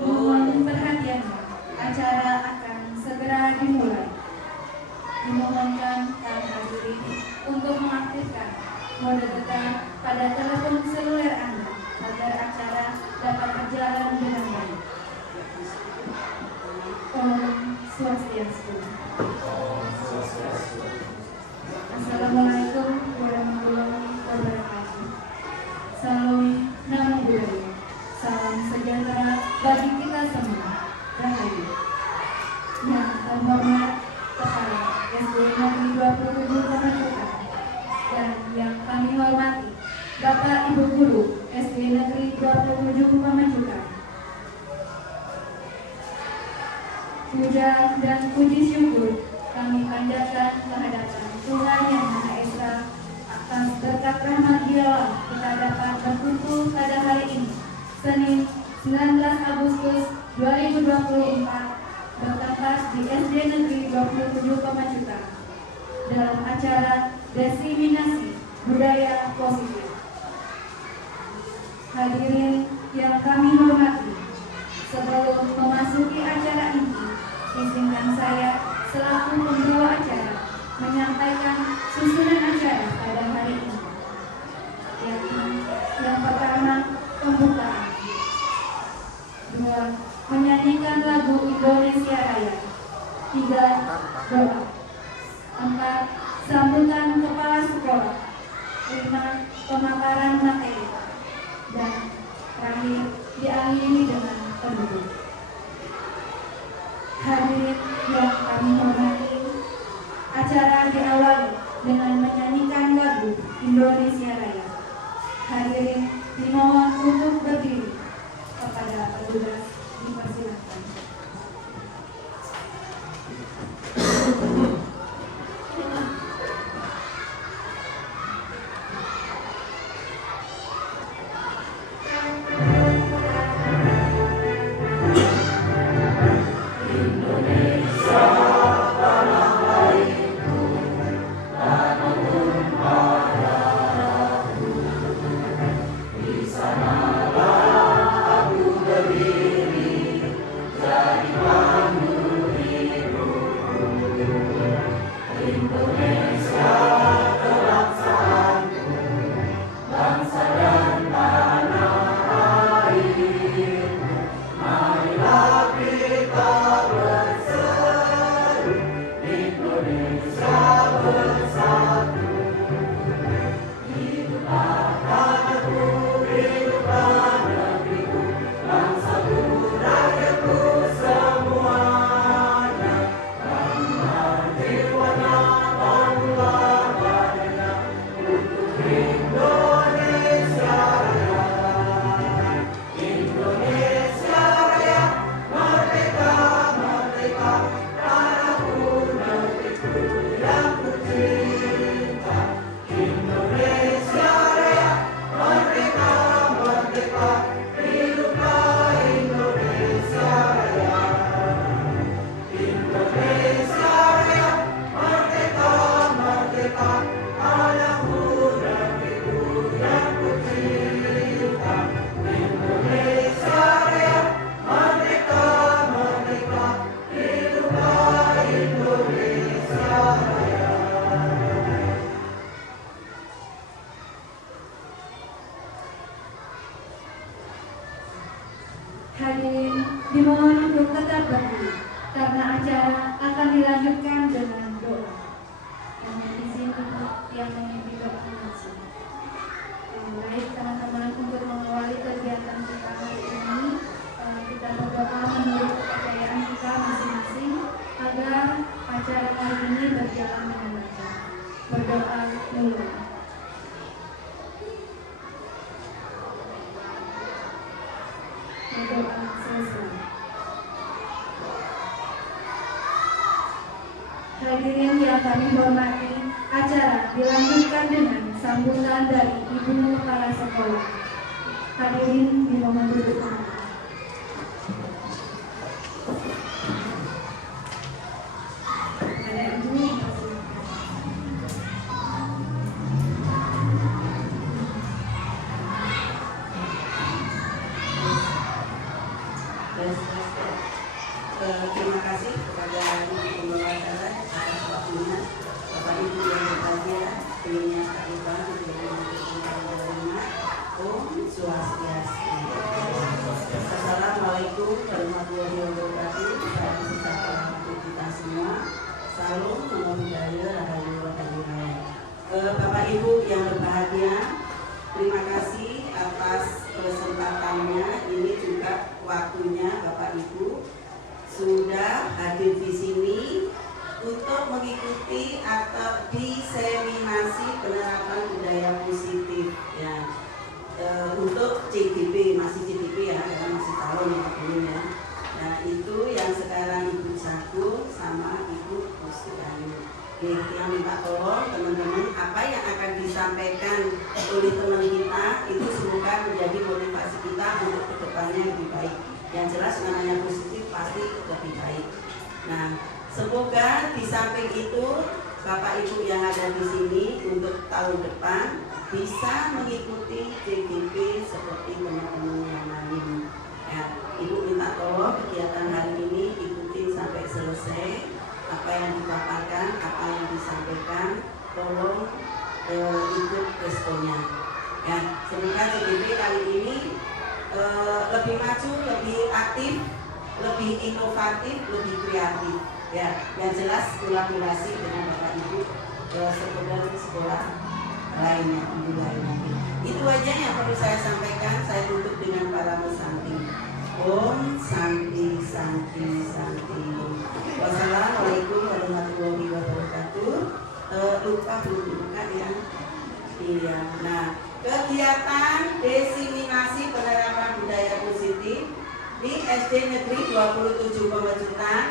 Mohon perhatian, acara akan segera dimulai. Dimohonkan para hadirin untuk mengaktifkan mode tekan pada telepon seluler Anda agar acara dapat berjalan dengan baik. Om Swastiastu. Assalamualaikum warahmatullahi wabarakatuh. Salam Namo Buddhaya. Salam sejahtera bagi kita semua. Rahayu. Yang terhormat Kepala SD Negeri 27 Pamajukan dan yang kami hormati Bapak Ibu Guru SD Negeri 27 Pamajukan. Puja dan puji syukur kami panjatkan kehadapan Tuhan Yang Maha Esa atas berkat rahmat Dialah kita dapat berkumpul pada hari ini, Senin 19 Agustus 2024, bertempat di SD Negeri 27 Pamajukan dalam acara Diseminasi Budaya Positif. Hadirin yang kami hormati, sebelum memasuki acara ini, izinkan saya selaku pembawa acara menyampaikan susunan acara pada hari ini, yakni yang pertama pembukaan, 2 menyanyikan lagu Indonesia Raya, 3 doa, 4 sambutan kepala sekolah, 5 pemaparan materi, dan terakhir diakhiri dengan penutup. Hadirin yang kami hormati, acara diawali dengan menyanyikan lagu Indonesia Raya. Hadirin dimohon untuk berdiri. Kepada petugas dipersilakan. Hadirin dimohon untuk tetap berdiri karena acara akan dilanjutkan dengan doa. Mohon izin untuk yang memimpin doa langsung. Baik teman-teman, untuk mengawali kegiatan kita hari ini, kita berdoa menurut kepercayaan kita masing-masing agar acara hari ini berjalan dengan lancar. Berdoa dulu. Berdoa selesai. Hadirin yang kami hormati, acara dilanjutkan dengan sambutan dari Ibu Kepala Sekolah. Hadirin dimohon duduk. Ada Ibu. akan menjadi motivasi kita untuk kedepannya lebih baik. Yang jelas namanya positif pasti lebih baik. Nah, semoga di samping itu Bapak Ibu yang ada di sini untuk tahun depan bisa mengikuti CGP seperti teman-teman yang lain. Ya, Ibu minta tolong kegiatan hari ini ikuti sampai selesai. Apa yang dipaparkan, apa yang disampaikan, tolong ikut responnya. Ya, semoga CGP kali ini lebih maju, lebih aktif, lebih inovatif, lebih kreatif. Ya, yang jelas kolaborasi dengan Bapak Ibu sekolah lainnya, ibu lainnya. Itu aja yang perlu saya sampaikan. Saya tutup dengan para Santi. Om Santi Santi Santi. Wassalamualaikum warahmatullahi wabarakatuh. Lupa belum dibuka ya. Iya. Nah, kegiatan diseminasi penerapan budaya positif di SD Negeri 27 Pemecutan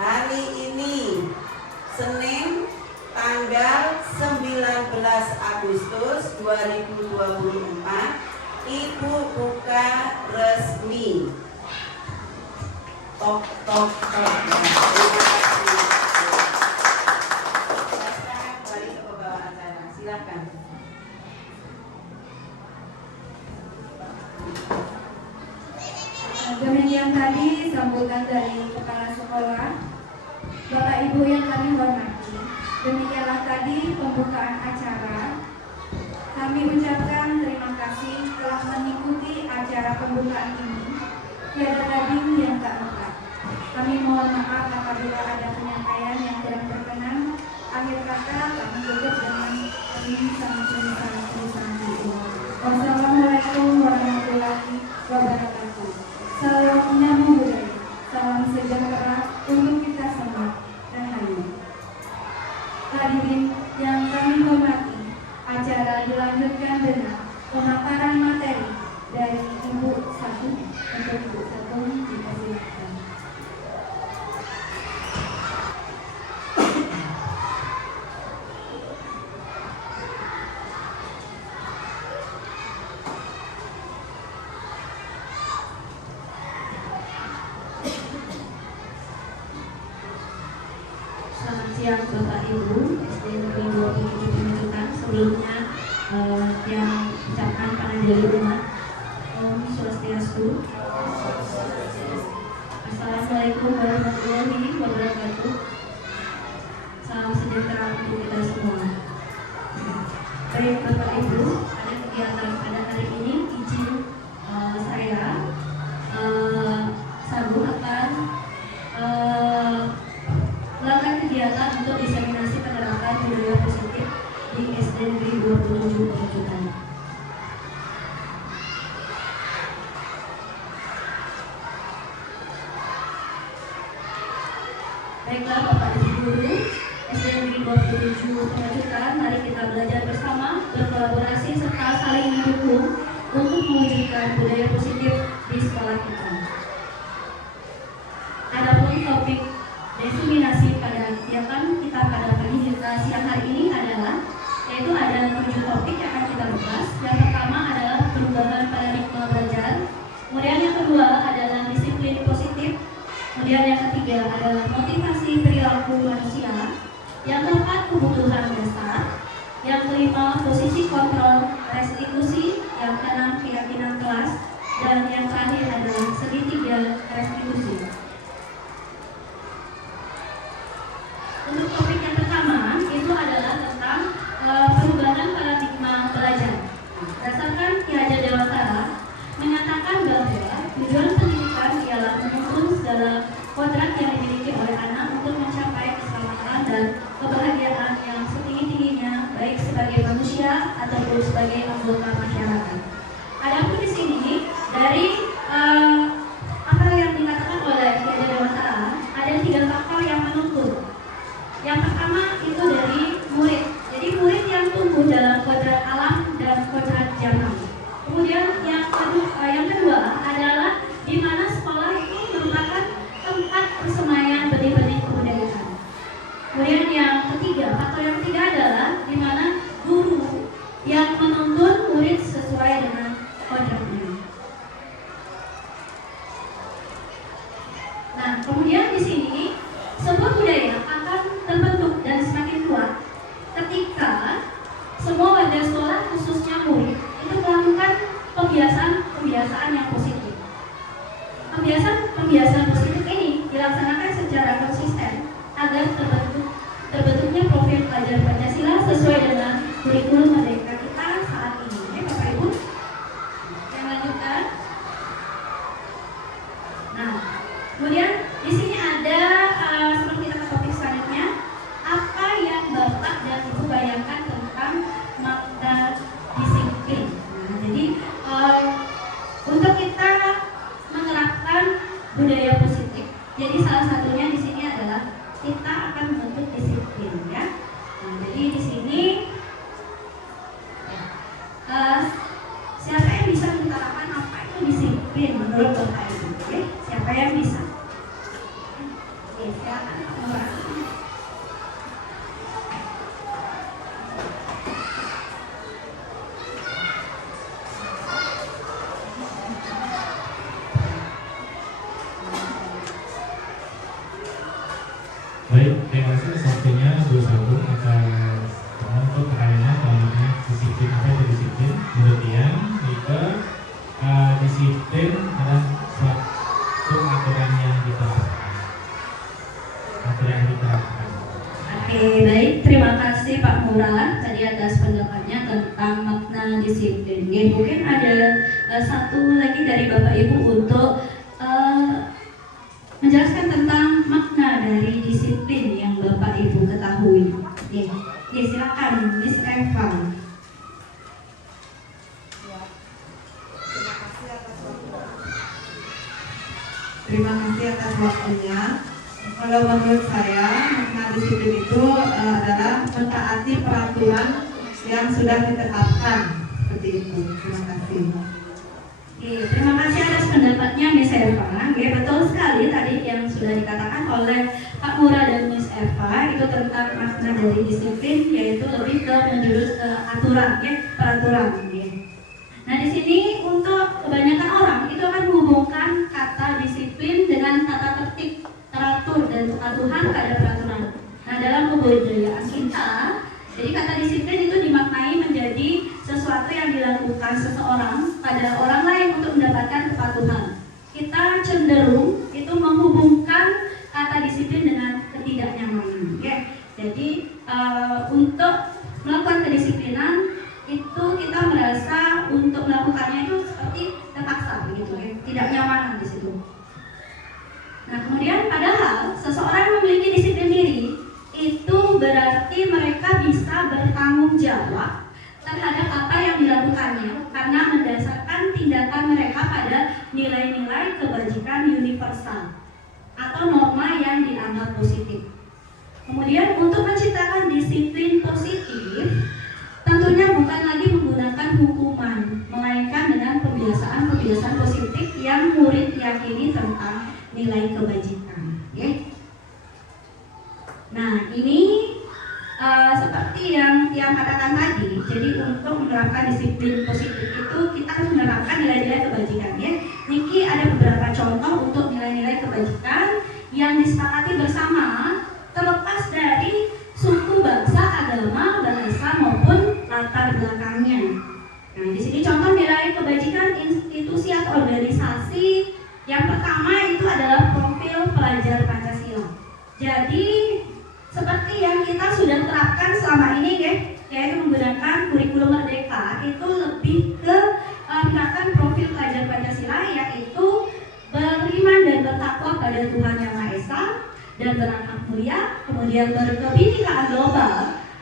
hari ini Senin tanggal 19 Agustus 2024 Ibu buka resmi. Tok tok tok. Kembali ke pembawa acara. Silakan. Demikian tadi sambutan dari kepala sekolah. Bapak Ibu yang kami hormati, demikianlah tadi pembukaan acara. Kami ucapkan terima kasih telah mengikuti acara pembukaan ini. Tiada tading yang tak lengkap. Kami mohon maaf apabila ada penyampaian yang kurang berkenan. Akhir kata kami tutup dengan ini sangat. Wassalamualaikum warahmatullahi wabarakatuh. Salam menyambung budaya, salam sejahtera untuk kita semua. Rahayu. Hadirin yang kami hormati, acara dilanjutkan dengan pemaparan materi dari Ibu Satu. Untuk Ibu Satu dipersilakan. Selamat siang Bapak Ibu SD Negeri 27 Pemecutan. Sebelumnya yang ucapkan pada dari rumah Om Swastiastu. Assalamualaikum warahmatullahi wabarakatuh. Salam sejahtera untuk kita semua. Baik Bapak Ibu, ada kegiatan pada hari ini izin saya Sabu akan melakukan kegiatan untuk diseminasi penerapan budaya positif di SD Negeri 27 Pemecutan. Baiklah Bapak Ibu Guru SD Negeri 27 Pemecutan, mari kita belajar bersama, berkolaborasi serta saling mendukung untuk mewujudkan budaya positif di sekolah kita. Adapun topik diseminasi pada kegiatan kita pada pagi siang hari ini adalah, yaitu ada 7 topik yang akan kita bahas. Yang pertama adalah perubahan paradigma belajar, kemudian yang kedua adalah disiplin positif, kemudian yang ketiga adalah motivasi perilaku manusia, yang keempat kebutuhan dasar, yang kelima posisi kontrol restitusi, yang keenam keyakinan kelas, dan yang terakhir adalah segitiga restitusi. Untuk topik yang pertama itu adalah tentang perubahan paradigma belajar. Berdasarkan Ki Hajar Dewantara menyatakan bahwa tujuan pendidikan ialah menyusun segala kodrat yang dimiliki oleh anak untuk mencapai keselamatan dan kebahagiaan yang setinggi-tingginya, baik sebagai manusia ataupun sebagai anggota masyarakat. menurut Bapak Ibu. Oke, siapa yang bisa? Oke, silakan Pak Lurah. Baik, terima kasih waktunya Bu Sabu atas untuk pertanyaannya selanjutnya disiplin apa itu disiplin? Menurut Ian, itu disiplin adalah suatu aturan yang diterapkan. Aturan yang diterapkan. Oke, baik. Terima kasih Pak Murad tadi atas pendapatnya tentang makna disiplin. Ya, mungkin ada satu lagi dari Bapak Ibu untuk menjelaskan tentang makna dari disiplin yang Bapak Ibu ketahui. Ya, silakan Miss Eva. Terima kasih atas waktunya. Kalau menurut saya, makna disiplin itu adalah mentaati peraturan yang sudah ditetapkan. Seperti itu. Terima kasih. Oke, terima kasih atas pendapatnya Miss Eva. Oke, betul sekali tadi yang sudah dikatakan oleh Pak Murad dan Miss Eva itu tentang makna dari disiplin, yaitu lebih ke menjurus ke aturan, ya, peraturan. Ya. Nah, di sini untuk kebanyakan orang itu akan menghubungkan kata disiplin dengan tata tertib, teratur dan kepatuhan pada peraturan. Nah, dalam kebudayaan kita, jadi kata disiplin itu dimaknai menjadi sesuatu yang dilakukan seseorang pada orang lain untuk mendapatkan kepatuhan. Kita cenderung itu menghubungkan kata disiplin dengan ketidaknyamanan. Okay? Jadi untuk melakukan kedisiplinan itu kita merasa untuk melakukannya itu seperti terpaksa, begitu, ya? Tidak nyamanan di situ. Nah, kemudian padahal seseorang memiliki disiplin diri itu berarti mereka bisa bertanggung jawab terhadap apa yang dilakukannya karena mendasarkan tindakan mereka pada nilai-nilai kebajikan universal atau norma yang dianggap positif. Kemudian untuk menciptakan disiplin positif tentunya bukan lagi menggunakan hukuman, melainkan dengan kebiasaan-kebiasaan positif yang murid yakini tentang nilai kebajikan. Ya. Nah, ini seperti yang katakan tadi, jadi untuk menerapkan disiplin positif itu kita harus menerapkan nilai-nilai kebajikan. Ya. Niki ada beberapa contoh untuk nilai-nilai kebajikan yang disepakati bersama, terlepas dari suku, bangsa, agama, bahasa maupun latar belakangnya. Nah, di sini contoh nilai kebajikan institusi atau organisasi. Yang pertama itu adalah profil pelajar Pancasila. Jadi seperti yang kita sudah terapkan selama ini, yaitu menggunakan kurikulum merdeka, itu lebih ke menerapkan profil pelajar Pancasila, yaitu beriman dan bertakwa pada Tuhan Yang Maha Esa dan berakhlak mulia, kemudian berkebinekaan global,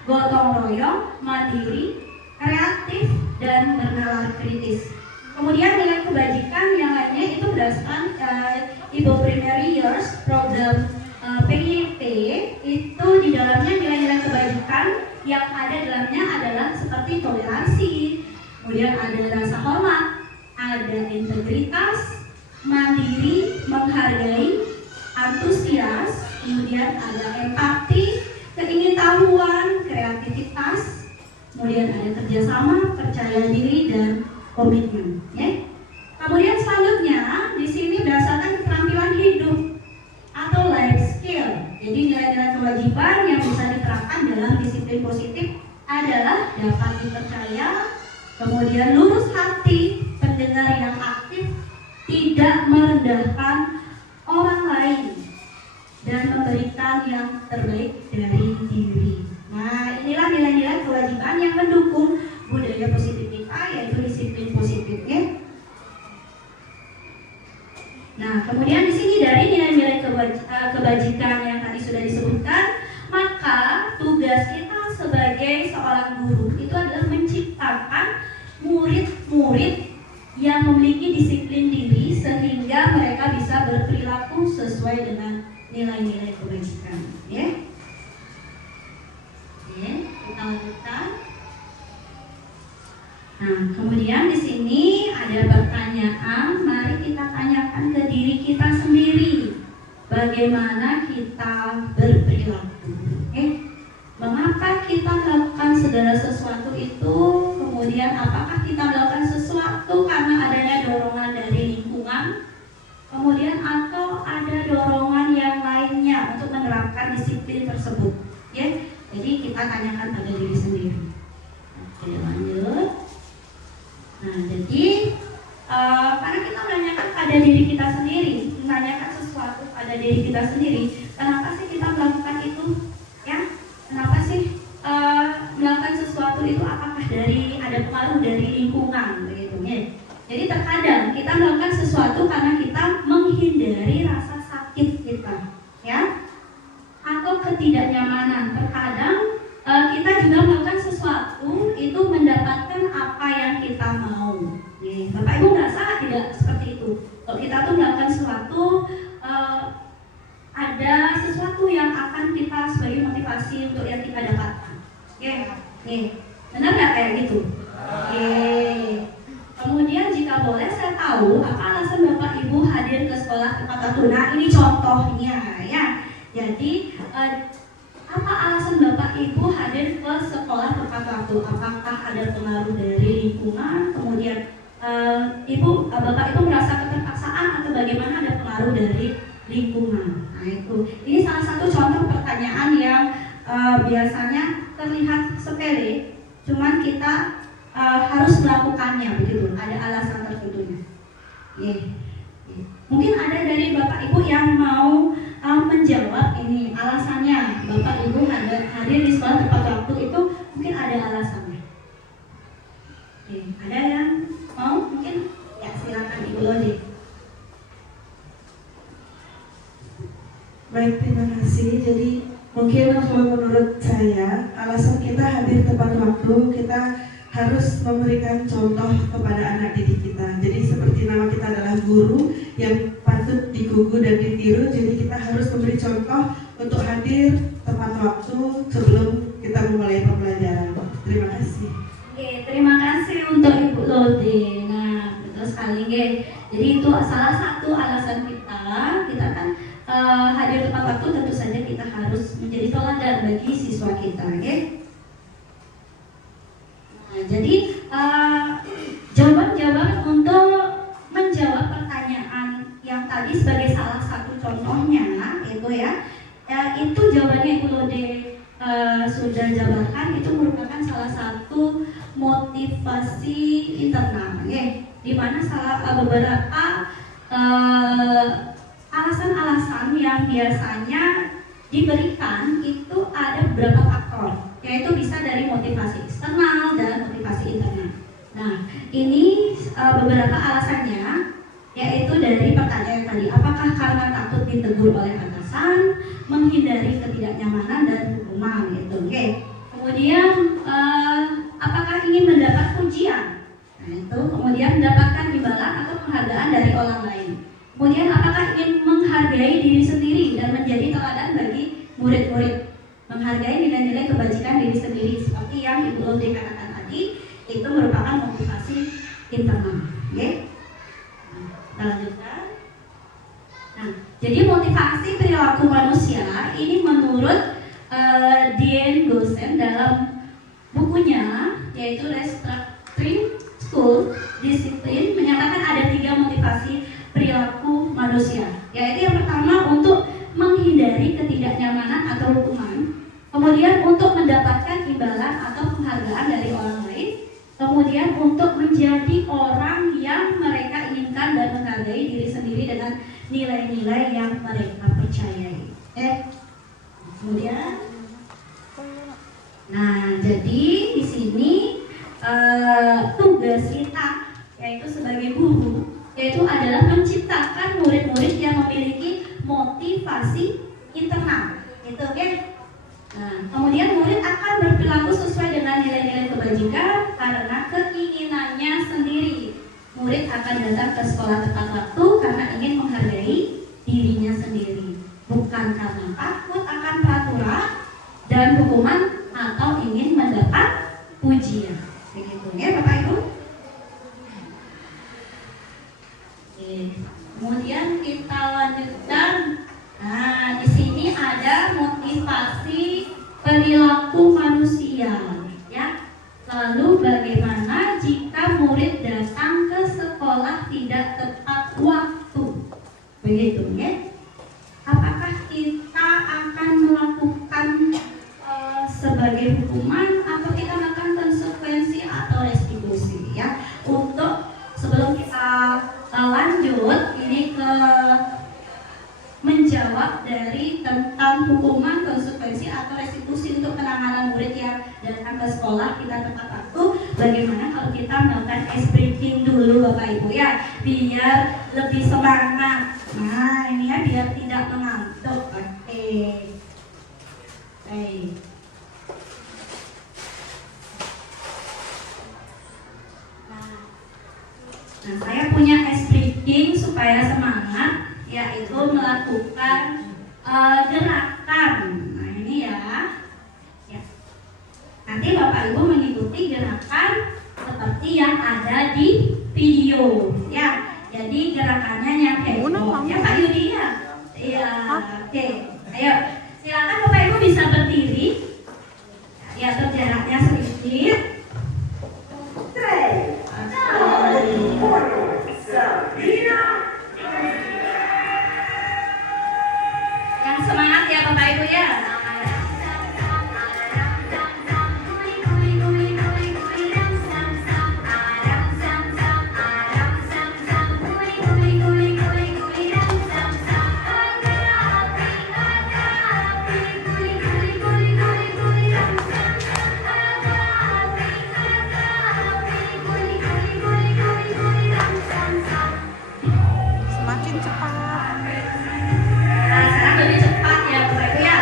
gotong royong, mandiri, kreatif, dan bernalar kritis. Kemudian nilai kebajikan yang lainnya itu berdasarkan Ibu Primary Years Program PYP, itu di dalamnya nilai-nilai kebajikan yang ada dalamnya adalah seperti toleransi, kemudian ada rasa hormat, ada integritas, mandiri, menghargai, antusias, kemudian ada empati, keingintahuan, kreativitas, kemudian ada kerjasama, percaya diri, dan komitmen. Ya. Kemudian selanjutnya di sini berdasarkan keterampilan hidup atau life skill. Jadi nilai-nilai kewajiban yang bisa diterapkan dalam disiplin positif adalah dapat dipercaya, kemudian lurus hati, pendengar yang aktif, tidak merendahkan orang lain, dan memberikan yang terbaik dari diri. Nah, inilah nilai-nilai kewajiban yang mendukung budaya positif kita, yaitu disiplin positifnya. Nah, kemudian di sini dari nilai-nilai kebajikan yang tadi sudah disebutkan, maka tugas kita sebagai seorang guru itu adalah menciptakan murid-murid yang memiliki disiplin diri sehingga mereka bisa berperilaku sesuai dengan nilai-nilai kebajikan. Ya, kita lanjutkan. Nah, kemudian di sini ada pertanyaan, mari kita tanya bagaimana kita berperilaku. Mengapa kita melakukan segala sesuatu itu? Kemudian apakah kita melakukan sesuatu karena adanya dorongan dari lingkungan? Kemudian atau ada dorongan yang lainnya untuk menerapkan disiplin tersebut? Jadi kita tanyakan pada diri sendiri. Oke, lanjut. Nah, jadi karena kita menanyakan pada diri kita sendiri, menanyakan sesuatu pada diri kita sendiri, kenapa sih kita melakukan itu? Kenapa sih melakukan sesuatu itu? Apakah ada pengaruh dari lingkungan, begitu ya? Jadi terkadang kita melakukan sesuatu karena kita menghindari rasa sakit kita, ya, atau ketidaknyamanan. Terkadang kita juga melakukan sesuatu itu mendapatkan apa yang kita mau. Bapak Ibu nggak salah tidak seperti itu. Kalau kita tuh melakukan sesuatu, ada sesuatu yang akan kita sebagai motivasi untuk yang kita dapatkan. Benar nggak kayak gitu? Kemudian jika boleh saya tahu apa alasan Bapak Ibu hadir ke sekolah tepat waktu. Nah, ini contohnya ya. Jadi apa alasan Bapak Ibu hadir ke sekolah tepat waktu? Apakah ada pengaruh dari lingkungan? Kemudian Bapak Ibu merasa keterpaksaan atau bagaimana ada pengaruh dari lingkungan? Nah, ini salah satu contoh pertanyaan yang biasanya terlihat sepele, cuman kita harus melakukannya, begitu. Ada alasan tertentunya. Mungkin ada dari Bapak Ibu yang mau menjawab ini alasannya Bapak Ibu hadir di sekolah tepat waktu itu, mungkin ada alasannya. Ada yang mau? Mungkin ya, silakan Ibu Lodi. Baik, terima kasih. Jadi mungkin kalau menurut saya alasan kita hadir tepat waktu, kita harus memberikan contoh kepada anak didik kita. Jadi seperti nama kita adalah guru yang patut digugu dan ditiru, jadi kita harus memberi contoh untuk hadir tepat waktu sebelum kita memulai pembelajaran. Terima kasih. Terima kasih untuk Ibu Lodi. Nah, betul sekali. Jadi itu salah satu alasan kita kan hadir tepat waktu. Tentu saja kita harus menjadi teladan bagi siswa kita. Nah, jadi jawaban-jawaban untuk menjawab pertanyaan yang tadi sebagai salah satu contohnya itu itu jawabannya Ibu Lode sudah jabarkan. Itu merupakan salah satu motivasi internal, di mana beberapa alasan-alasan yang biasanya diberikan itu ada beberapa faktor, yaitu bisa dari motivasi eksternal dan motivasi internal. Nah, ini beberapa alasannya, yaitu dari pertanyaan tadi, apakah karena takut ditegur oleh atasan, menghindari ketidaknyamanan dan hukuman, gitu. Kemudian apakah ingin mendapat pujian? Nah, itu kemudian mendapatkan imbalan atau penghargaan dari orang lain. Kemudian apakah ingin menghargai diri sendiri dan menjadi teladan bagi murid-murid, menghargai nilai-nilai kebajikan diri sendiri seperti yang Ibu Lodi katakan tadi, itu merupakan motivasi internal. Kita lanjutkan. Nah, jadi motivasi perilaku manusia ini menurut Dean Goosen dalam bukunya yaitu Restructuring School Discipline menyatakan ada 3 motivasi perilaku manusia, yaitu yang pertama untuk menghindari ketidaknyamanan atau hukuman, kemudian untuk mendapatkan imbalan atau penghargaan dari orang lain, kemudian untuk menjadi orang yang mereka inginkan dan menghargai diri sendiri dengan nilai-nilai yang mereka percayai. Kemudian, nah jadi di sini tugas kita yaitu sebagai guru yaitu adalah menciptakan murid-murid yang memiliki motivasi internal, gitu Nah, kemudian murid akan berperilaku sesuai dengan nilai-nilai kebajikan karena keinginannya sendiri. Murid akan datang ke sekolah tepat waktu karena ingin menghargai dirinya sendiri, bukan karena takut akan peraturan dan hukuman atau ingin mendapat pujian. Begitu Bapak Ibu. Kemudian kita lanjutkan Nah, di sini ada motivasi perilaku manusia, ya. Lalu bagaimana jika murid datang ke sekolah tidak tepat waktu? Begitu, ya. Apakah kita akan melakukan sebagai hukuman atau kita akan konsekuensi atau restitusi, ya? Untuk sebelum kita lanjut ini ke menjawab dari tentang hukuman, konsekuensi atau restitusi untuk penanganan murid yang datang ke sekolah kita tepat waktu, bagaimana kalau kita melakukan ice breaking dulu Bapak Ibu, ya, biar lebih semangat. Nah ini ya, biar tidak mengantuk. Oke. Baik. Nah, saya punya ice breaking supaya semangat, yaitu melakukan gerakan. Nah ini ya. Nanti Bapak Ibu mengikuti gerakan seperti yang ada di video, ya. Jadi gerakannya yang heboh, ya Pak Yudi, ya. Iya. Oke. Ayo, silakan Bapak Ibu bisa berdiri. Ya, jaraknya sedikit. Yang semangat ya Bapak Ibu, ya. Semakin cepat. Nah, sekarang lebih cepat ya Bapak Ibu, ya.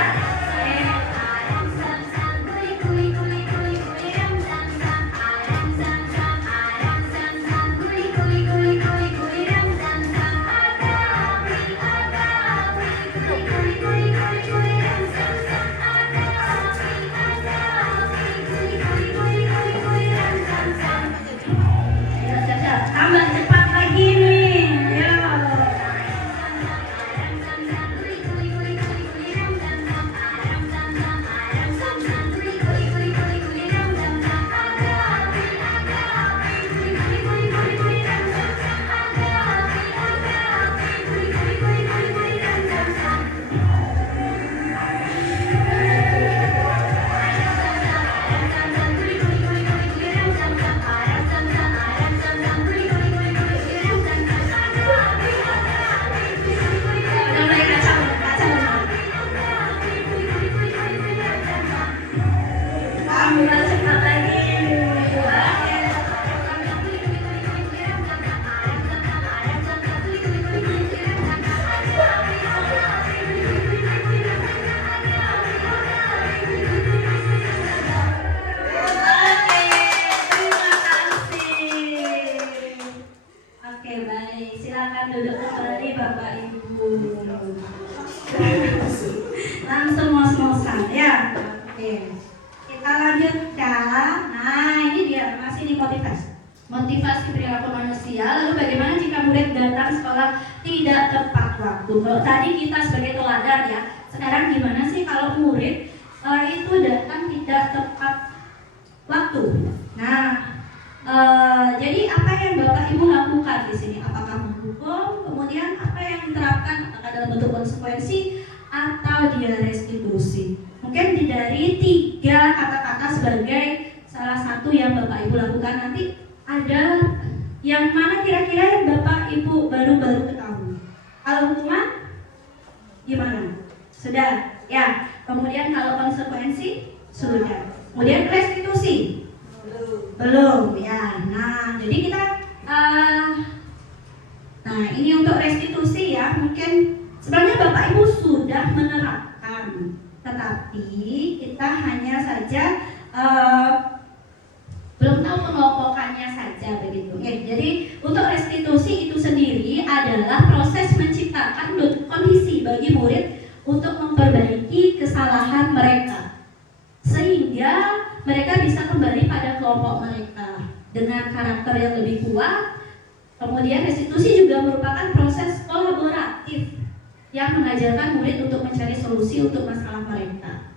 Tambah cepat lagi nih. Ya. Udah mulai kacau. Tambah cepat lagi. Oke, baik. Silakan duduk kembali Bapak Ibu. Langsung ngos-ngosan, ya. Oke. Kita lanjutkan. Nah, ini dia masih di motivasi perilaku manusia. Lalu bagaimana jika murid datang sekolah tidak tepat waktu? Kalau tadi kita sebagai teladan, ya. Sekarang gimana sih kalau murid itu datang tidak tepat waktu? Nah, jadi apa yang Bapak Ibu lakukan di sini? Apakah menghukum? Kemudian apa yang diterapkan? Apakah dalam bentuk konsekuensi atau dia restitusi? Mungkin dari 3 kata-kata sebagai salah satu yang Bapak Ibu lakukan. Nanti ada yang mana kira-kira yang Bapak Ibu baru-baru ketahui? Kalau hukuman gimana? Sudah, ya. Kemudian kalau konsekuensi sudah. Kemudian restitusi belum, ya. Nah, jadi kita nah ini untuk restitusi, ya. Mungkin sebenarnya Bapak Ibu sudah menerapkan, tetapi kita hanya saja belum tahu pengelompokannya saja, begitu. Jadi untuk restitusi itu sendiri adalah proses menciptakan kondisi bagi murid untuk memperbaiki kesalahan mereka, sehingga mereka bisa kembali pada kelompok mereka dengan karakter yang lebih kuat. Kemudian restitusi juga merupakan proses kolaboratif yang mengajarkan murid untuk mencari solusi untuk masalah mereka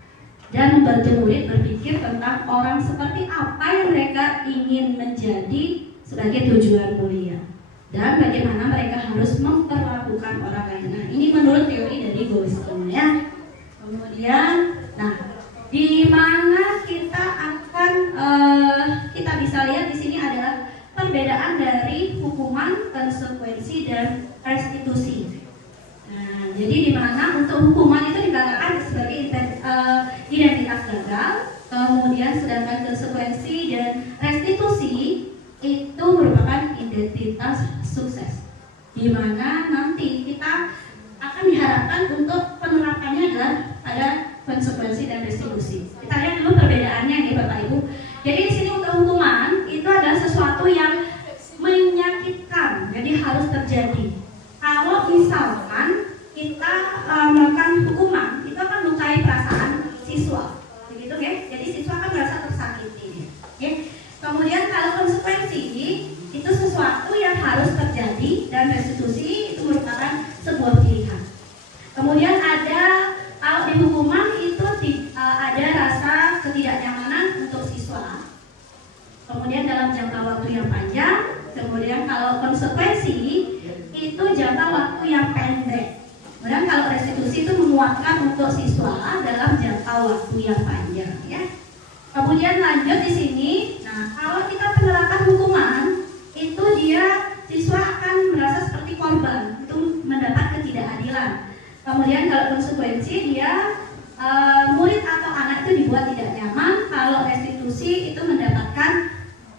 dan membantu murid berpikir tentang orang seperti apa yang mereka ingin menjadi sebagai tujuan mulia dan bagaimana mereka harus memperlakukan orang lain. Nah, ini menurut teori dari Goldstein ya. Kemudian, nah, di mana kita akan kita bisa lihat di sini adalah perbedaan dari hukuman, konsekuensi dan restitusi. Nah, jadi di mana untuk hukuman itu dikatakan sebagai identitas gagal, kemudian sedangkan konsekuensi dan restitusi itu merupakan identitas sukses. Di mana nanti kita akan diharapkan untuk penerapannya adalah pada konsekuensi dan restitusi. Kita lihat dulu perbedaannya nih Bapak Ibu. Jadi di sini untuk hukuman itu adalah sesuatu yang menyakitkan, jadi harus terjadi. Kalau misalkan kita melakukan hukuman, itu akan melukai perasaan siswa, begitu ya. Jadi siswa akan merasa tersakiti. Ya. Kemudian kalau konsekuensi itu sesuatu yang harus terjadi dan restitusi itu merupakan sebuah pilihan. Kemudian ada kalau di hukuman itu ada rasa ketidaknyamanan untuk siswa. Kemudian dalam jangka waktu yang panjang. Kemudian kalau konsekuensi itu jangka waktu yang pendek. Kemudian kalau restitusi itu menguatkan untuk siswa dalam jangka waktu yang panjang ya. Kemudian lanjut di sini. Nah, kalau kita penerapan hukuman itu dia siswa akan merasa seperti korban, itu mendapat ketidakadilan. Kemudian kalau konsekuensi dia murid atau anak itu dibuat tidak nyaman. Kalau restitusi itu mendapatkan,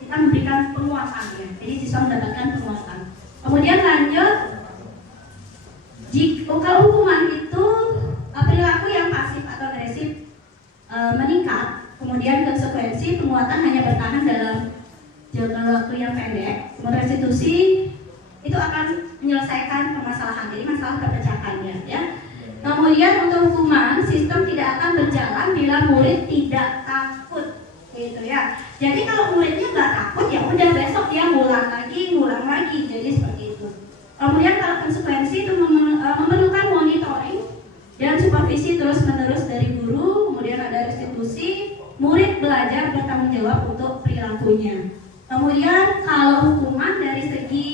kita memberikan penguatan ya. Jadi siswa mendapatkan penguatan. Kemudian lanjut, kalau hukuman itu perilaku yang pasif atau agresif meningkat. Kemudian konsekuensi penguatan hanya bertahan dalam jangka waktu yang pendek. Kemudian restitusi itu akan menyelesaikan permasalahan, jadi masalah terpecahkannya ya. Kemudian untuk hukuman, sistem tidak akan berjalan bila murid tidak takut, gitu ya. Jadi kalau muridnya nggak takut, ya udah besok dia ngulang lagi, jadi seperti itu. Kemudian kalau konsekuensi itu memerlukan monitoring dan supervisi terus-menerus dari guru. Kemudian ada restitusi, murid belajar bertanggung jawab untuk perilakunya. Kemudian kalau hukuman dari segi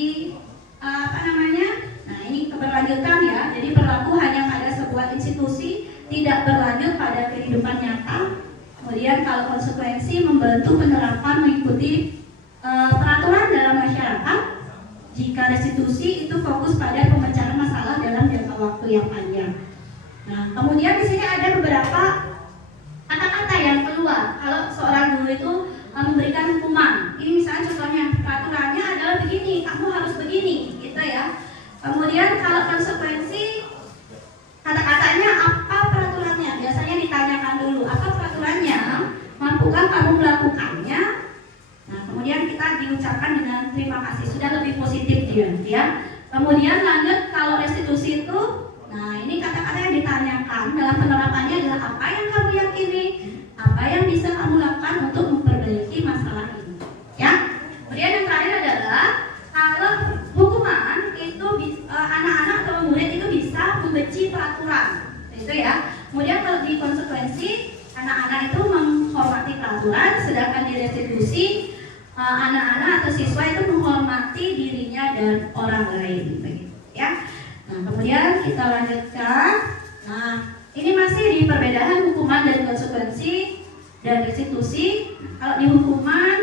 nah ini keberlanjutan ya, jadi berlaku hanya pada sebuah institusi, tidak berlanjut pada kehidupan nyata. Kemudian kalau konsekuensi membantu penerapan mengikuti peraturan dalam masyarakat. Jika restitusi itu fokus pada pemecahan masalah dalam jangka waktu yang panjang. Nah, kemudian di sini ada beberapa kata-kata yang keluar kalau seorang guru itu memberikan hukuman. Ini misalnya contohnya peraturannya adalah begini, kamu harus begini, gitu ya. Kemudian kalau konsekuensi, kata-katanya apa peraturannya? Biasanya ditanyakan dulu, apa peraturannya? Mampukah kamu melakukannya? Nah, kemudian kita diucapkan dengan terima kasih, sudah lebih positif dia, ya. Kemudian lanjut kalau restitusi itu, nah ini kata-kata yang ditanyakan dalam penerapannya adalah apa yang kamu yakini, apa yang bisa kamu lakukan untuk memperbaiki masalah ini, ya. Kemudian yang terakhir adalah kalau hukuman itu anak-anak atau murid itu bisa membenci peraturan, itu ya. Kemudian kalau di konsekuensi anak-anak itu menghormati peraturan, sedangkan di restitusi anak-anak atau siswa itu menghormati dirinya dan orang lain, begitu ya. Nah, kemudian kita lanjutkan. Nah, ini masih di perbedaan hukuman dan konsekuensi dan restitusi. Kalau di hukuman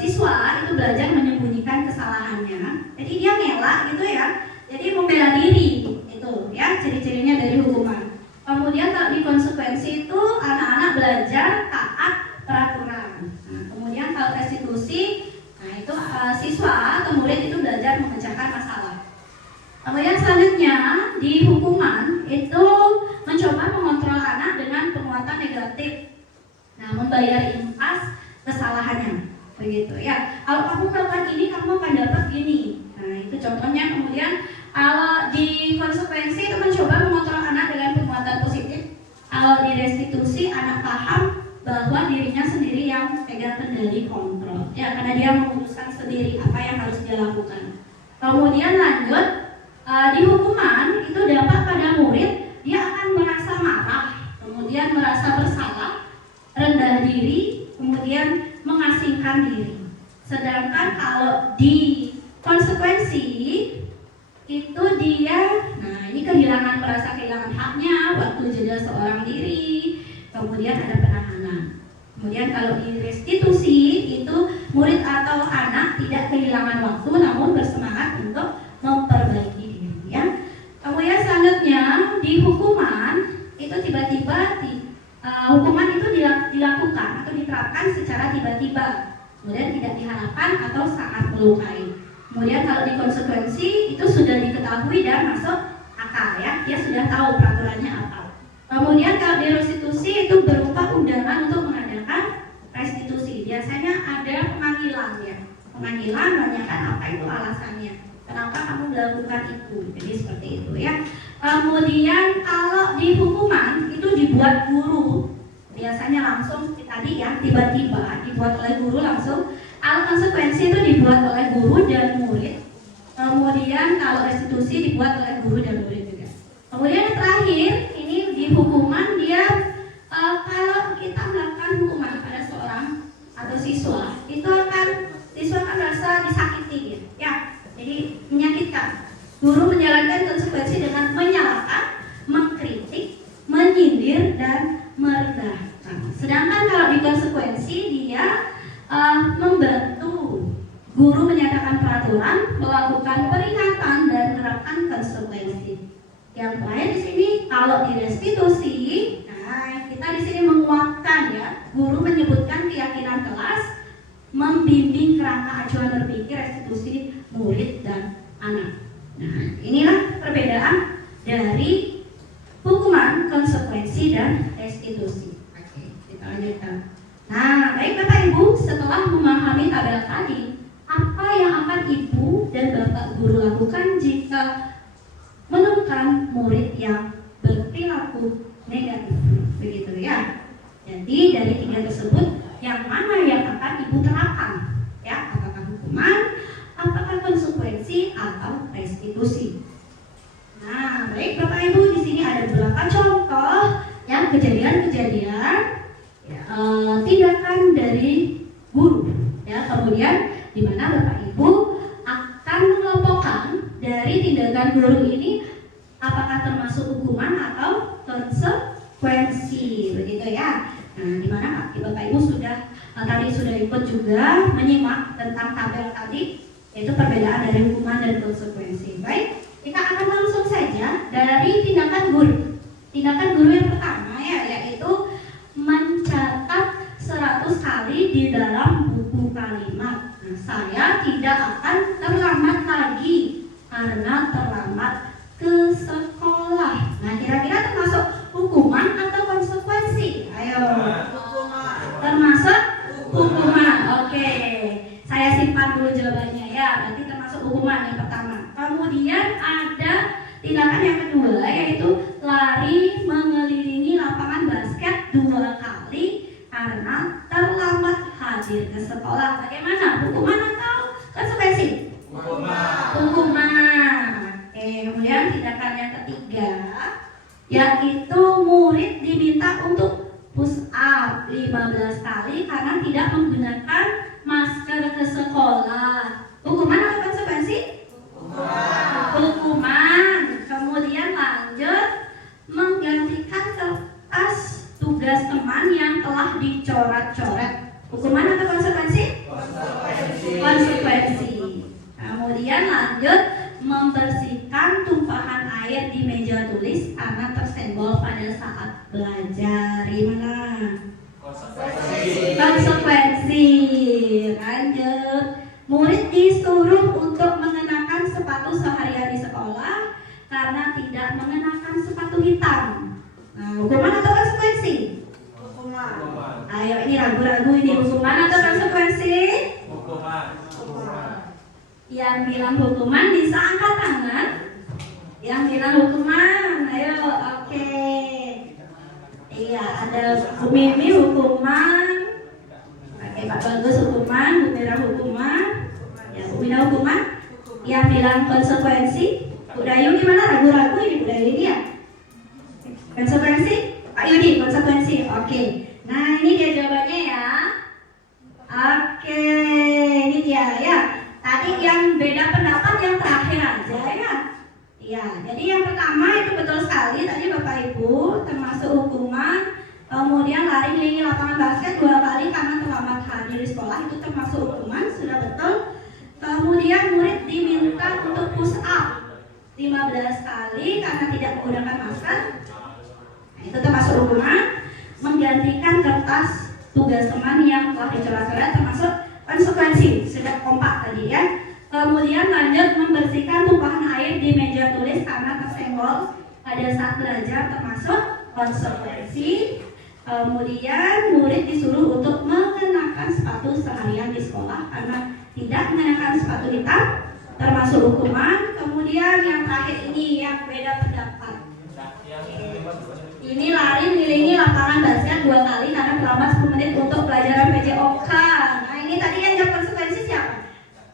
siswa itu belajar menyembunyikan kesalahannya. Jadi dia ngelak gitu ya. Jadi membela diri itu ya ciri-cirinya dari hukuman. Kemudian kalau di konsekuensi itu anak-anak belajar taat peraturan. Nah, kemudian kalau restitusi, nah itu siswa atau murid itu belajar memecahkan masalah. Kemudian selanjutnya di hukuman itu mencoba mengontrol anak dengan penguatan negatif. Nah, membayar impas kesalahannya, begitu ya. Kalau kamu melakukan ini, kamu akan dapat gini. Nah, itu contohnya. Kemudian kalau di konsekuensi itu mencoba mengontrol anak dengan penguatan positif. Kalau di restitusi anak paham bahwa dirinya sendiri yang pegang kendali kontrol, ya, karena dia memutuskan sendiri apa yang harus dia lakukan. Kemudian lanjut di hukuman itu berdampak pada murid, dia akan merasa marah, kemudian merasa bersalah, rendah diri, kemudian mengasingkan diri. Sedangkan kalau di konsekuensi itu dia, nah ini merasa kehilangan haknya, waktu jeda seorang diri, kemudian ada penahanan. Kemudian kalau di restitusi itu murid atau anak tidak kehilangan waktu, namun bersemangat untuk memperbaiki diri. Ya. Kemudian selanjutnya di hukuman itu tiba-tiba hukuman itu dilakukan atau diterapkan secara tiba-tiba, kemudian tidak diharapkan atau sangat melukai. Kemudian kalau di konsekuensi itu sudah diketahui dan masuk akal, ya, dia sudah tahu peraturannya apa. Kemudian kalau di restitusi itu berupa undangan untuk mengadakan restitusi. Biasanya ada pemanggilan, ya, pemanggilan menanyakan apa itu alasannya, kenapa kamu melakukan itu. Jadi seperti itu, ya. Kemudian kalau di hukuman itu dibuat guru, biasanya langsung tadi, ya, tiba-tiba dibuat oleh guru langsung. Kalau konsekuensi itu dibuat oleh guru dan murid. Kemudian kalau restitusi dibuat oleh guru dan murid juga. Kemudian terakhir ini di hukuman dia kalau kita melakukan hukuman pada seorang atau siswa itu siswa akan merasa disakiti, ya. Jadi menyakitkan. Guru menjalankan konsekuensi dengan menyalahkan, mengkritik, menyindir dan merendahkan. Sedangkan kalau di konsekuensi dia membantu guru menyatakan peraturan, melakukan peringatan dan menerapkan konsekuensi. Yang terakhir di sini kalau di restitusi, nah kita di sini menguatkan, ya, guru menyebutkan keyakinan kelas, membimbing kerangka acuan berpikir restitusi murid dan anak. Nah inilah perbedaan dari hukuman, konsekuensi dan restitusi. Oke, kita lanjutkan. Nah, baik Bapak Ibu, setelah memahami tabel tadi, apa yang akan Ibu dan Bapak Guru lakukan jika menemukan murid yang berperilaku negatif? Begitu, ya. Jadi dari tiga tersebut, yang mana yang akan Ibu terapkan? Ya, apakah hukuman, apakah konsekuensi, atau restitusi? Nah, baik Bapak Ibu, di sini ada beberapa contoh yang kejadian-kejadian tindakan dari guru, ya. Kemudian di mana Bapak Ibu akan mengelompokkan dari tindakan guru ini apakah termasuk hukuman atau konsekuensi, begitu, ya. Nah, di mana Bapak Ibu tadi sudah ikut juga menyimak tentang tabel tadi, yaitu perbedaan dari hukuman dan konsekuensi. Baik, kita akan langsung saja dari tindakan guru. Tindakan guru yang pertama, ya, yaitu mencatat 100 kali di dalam buku kalimat. Nah, saya tidak akan terlambat lagi karena terlambat ke sekolah. Nah, kira-kira termasuk hukuman atau konsekuensi? Ayo. Termasuk hukuman. Oke. Saya simpan dulu jawabannya, ya. Berarti termasuk hukuman yang pertama. Kemudian ada tindakan yang kedua, yaitu lari mengelilingi lapangan basket 2 kali karena terlambat hadir ke sekolah. Bagaimana? Hukuman atau konsekuensi? Hukuman. Oke, kemudian tindakan yang ketiga, yaitu murid diminta untuk push up 15 kali karena tidak menggunakan masker ke sekolah. Hukuman atau konsekuensi? Hukuman. Kemudian lanjut, menggantikan kertas tugas teman yang telah dicoret-coret. Hukuman atau konsekuensi? Konsekuensi. Kemudian lanjut, membersihkan tumpahan air di meja tulis karena tersenggol pada saat belajar. Gimana? Konsekuensi. Lanjut, murid disuruh untuk mengenakan sepatu seharian di sekolah karena tidak mengenakan sepatu hitam. Nah, hukuman atau konsekuensi? Hukuman. Ayo, ini ragu-ragu, ini hukuman atau konsekuensi? Hukuman. Yang bilang hukuman bisa angkat tangan. Yang bilang hukuman, ayo, oke. Iya, ada Bu Mimi hukuman. Oke, Pak Bagus hukuman, Bu Mira hukuman. Ya, Bu Mina hukuman. Yang bilang konsekuensi? Bu Dayu gimana? Ragu-ragu ini Bu Dayu ini ya? Konsekuensi? Pak Yudi, konsekuensi. Oke. Nah, ini dia jawabannya ya. Oke, ini dia ya. Tadi yang beda pendapat yang terakhir aja ya. Ya, jadi yang pertama itu betul sekali tadi Bapak Ibu, termasuk hukuman, kemudian lari keliling lapangan basket 2 kali karena terlambat hadir di sekolah, itu termasuk hukuman, sudah betul. Kemudian murid diminta untuk push up 15 kali karena tidak menggunakan masker. Nah, itu termasuk hukuman. Menggantikan kertas tugas teman yang telah dicoret-coret termasuk konsekuensi, sudah kompak tadi ya. Kemudian lanjut membersihkan tumpahan air di meja tulis karena tersenggol pada saat belajar termasuk konsekuensi. Kemudian murid disuruh untuk mengenakan sepatu seharian di sekolah karena tidak mengenakan sepatu hitam termasuk hukuman. Kemudian yang terakhir ini yang beda pendapat. Ini lari mengelilingi lapangan basket 2 kali karena terlambat 10 menit untuk pelajaran PJOK. Nah ini tadi yang jawab konsekuensi siapa?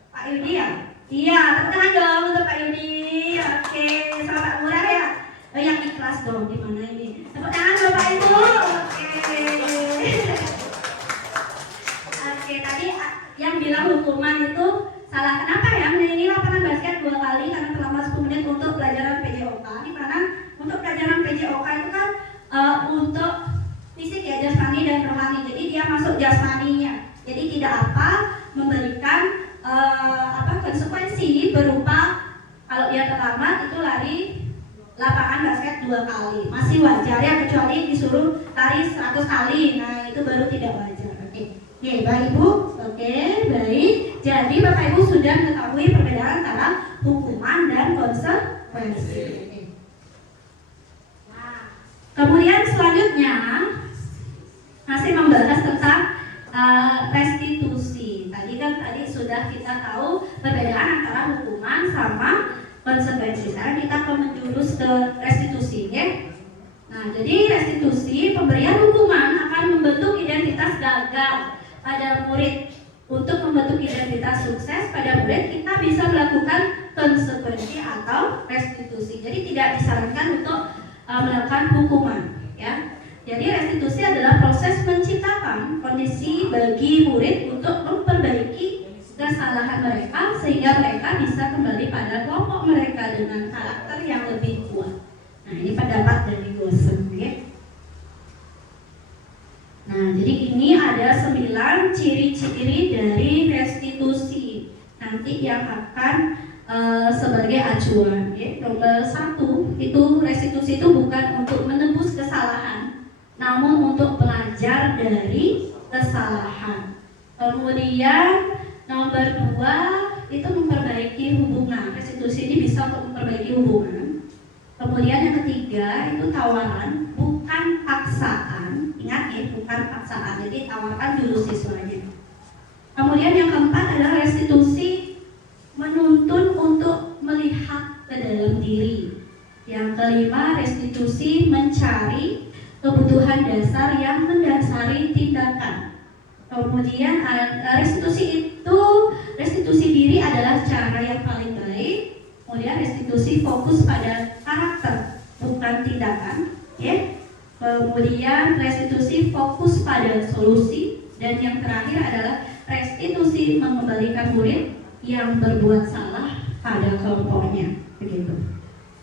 Pak Yudi ya? Iya, tepuk tangan dong untuk Pak Yudi. Oke, selamat murah ya. Yang ikhlas dong, gimana ini? Tepuk tangan Bapak Ibu. Oke, tadi yang bilang hukuman itu salah. Kenapa ya? Ini lapangan basket 2 kali karena terlambat 10 menit untuk pelajaran PJOK. Di mana untuk pelajaran PJOK itu kan untuk fisik ya, jasmani dan rohani. Jadi dia masuk jasmaninya. Jadi tidak apa memberikan konsekuensi berupa kalau dia terlambat itu lari lapangan basket 2 kali. Masih wajar ya, kecuali disuruh lari 100 kali. Nah, itu baru tidak wajar. Oke. Oke, Bapak Ibu. Oke, baik. Jadi Bapak Ibu sudah mengetahui perbedaan antara hukuman dan konsekuensi. Kemudian selanjutnya masih membahas tentang restitusi. Tadi sudah kita tahu perbedaan antara hukuman sama konsekuensi. Sekarang kita akan menjurus ke restitusi ya. Nah, jadi restitusi pemberian hukuman akan membentuk identitas gagal pada murid. Untuk membentuk identitas sukses pada murid, kita bisa melakukan konsekuensi atau restitusi. Jadi tidak disarankan untuk melakukan hukuman ya. Jadi restitusi adalah proses menciptakan kondisi bagi murid untuk memperbaiki kesalahan mereka sehingga mereka bisa kembali pada kelompok mereka dengan karakter yang lebih kuat. Nah, ini pendapat dari Gosen ya. Nah, jadi ini ada 9 ciri-ciri dari restitusi nanti yang akan sebagai acuan ya. Nomor 1 itu restitusi itu bukan untuk menebus kesalahan, namun untuk belajar dari kesalahan. Kemudian nomor 2 itu memperbaiki hubungan. Restitusi ini bisa untuk memperbaiki hubungan. Kemudian yang ketiga itu tawaran, bukan paksaan. Ingat ya, bukan paksaan. Jadi tawarkan dulu siswanya. Kemudian yang keempat adalah restitusi menuntun untuk melihat ke dalam diri. Yang kelima, restitusi mencari kebutuhan dasar yang mendasari tindakan. Kemudian restitusi diri adalah cara yang paling baik. Kemudian restitusi fokus pada karakter, bukan tindakan. Ya. Kemudian restitusi fokus pada solusi. Dan yang terakhir adalah restitusi mengembalikan murid yang berbuat salah pada kelompoknya, begitu.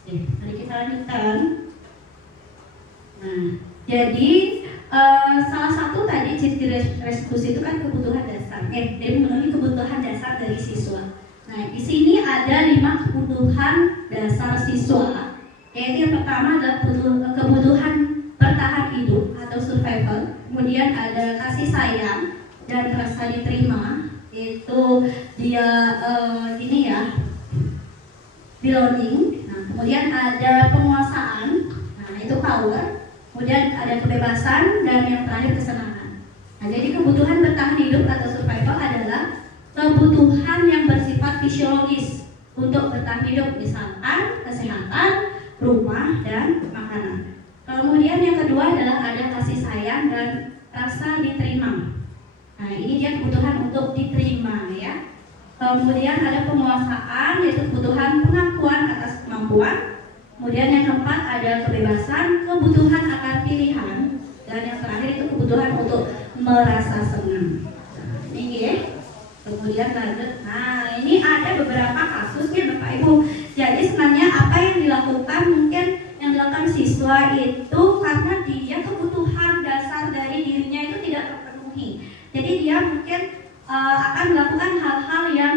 Oke, mari kita lanjutkan. Nah, jadi salah satu tadi ciri restitusi itu kan kebutuhan dasar. Dia memenuhi kebutuhan dasar dari siswa. Nah, di sini ada 5 kebutuhan dasar siswa. Yaitu yang pertama adalah kebutuhan bertahan hidup atau survival. Kemudian ada kasih sayang dan rasa diterima. Itu dia belonging. Nah, kemudian ada penguasaan, nah itu power. Kemudian ada kebebasan dan yang terakhir kesenangan. Nah, jadi kebutuhan bertahan hidup atau survival adalah kebutuhan yang bersifat fisiologis untuk bertahan hidup, misalkan kesehatan, rumah dan makanan. Kemudian yang kedua adalah ada kasih sayang dan rasa diterima. Nah, ini dia kebutuhan untuk diterima ya. Kemudian ada penguasaan, yaitu kebutuhan pengakuan atas kemampuan kemampuan. Kemudian yang keempat ada kebebasan, kebutuhan akan pilihan, dan yang terakhir itu kebutuhan untuk merasa senang. Ini ya. Kemudian lanjut. Nah, ini ada beberapa kasus ya Bapak Ibu. Jadi sebenarnya apa yang dilakukan mungkin yang dilakukan siswa itu karena dia kebutuhan dasar dari dirinya itu tidak terpenuhi. Jadi dia mungkin akan melakukan hal-hal yang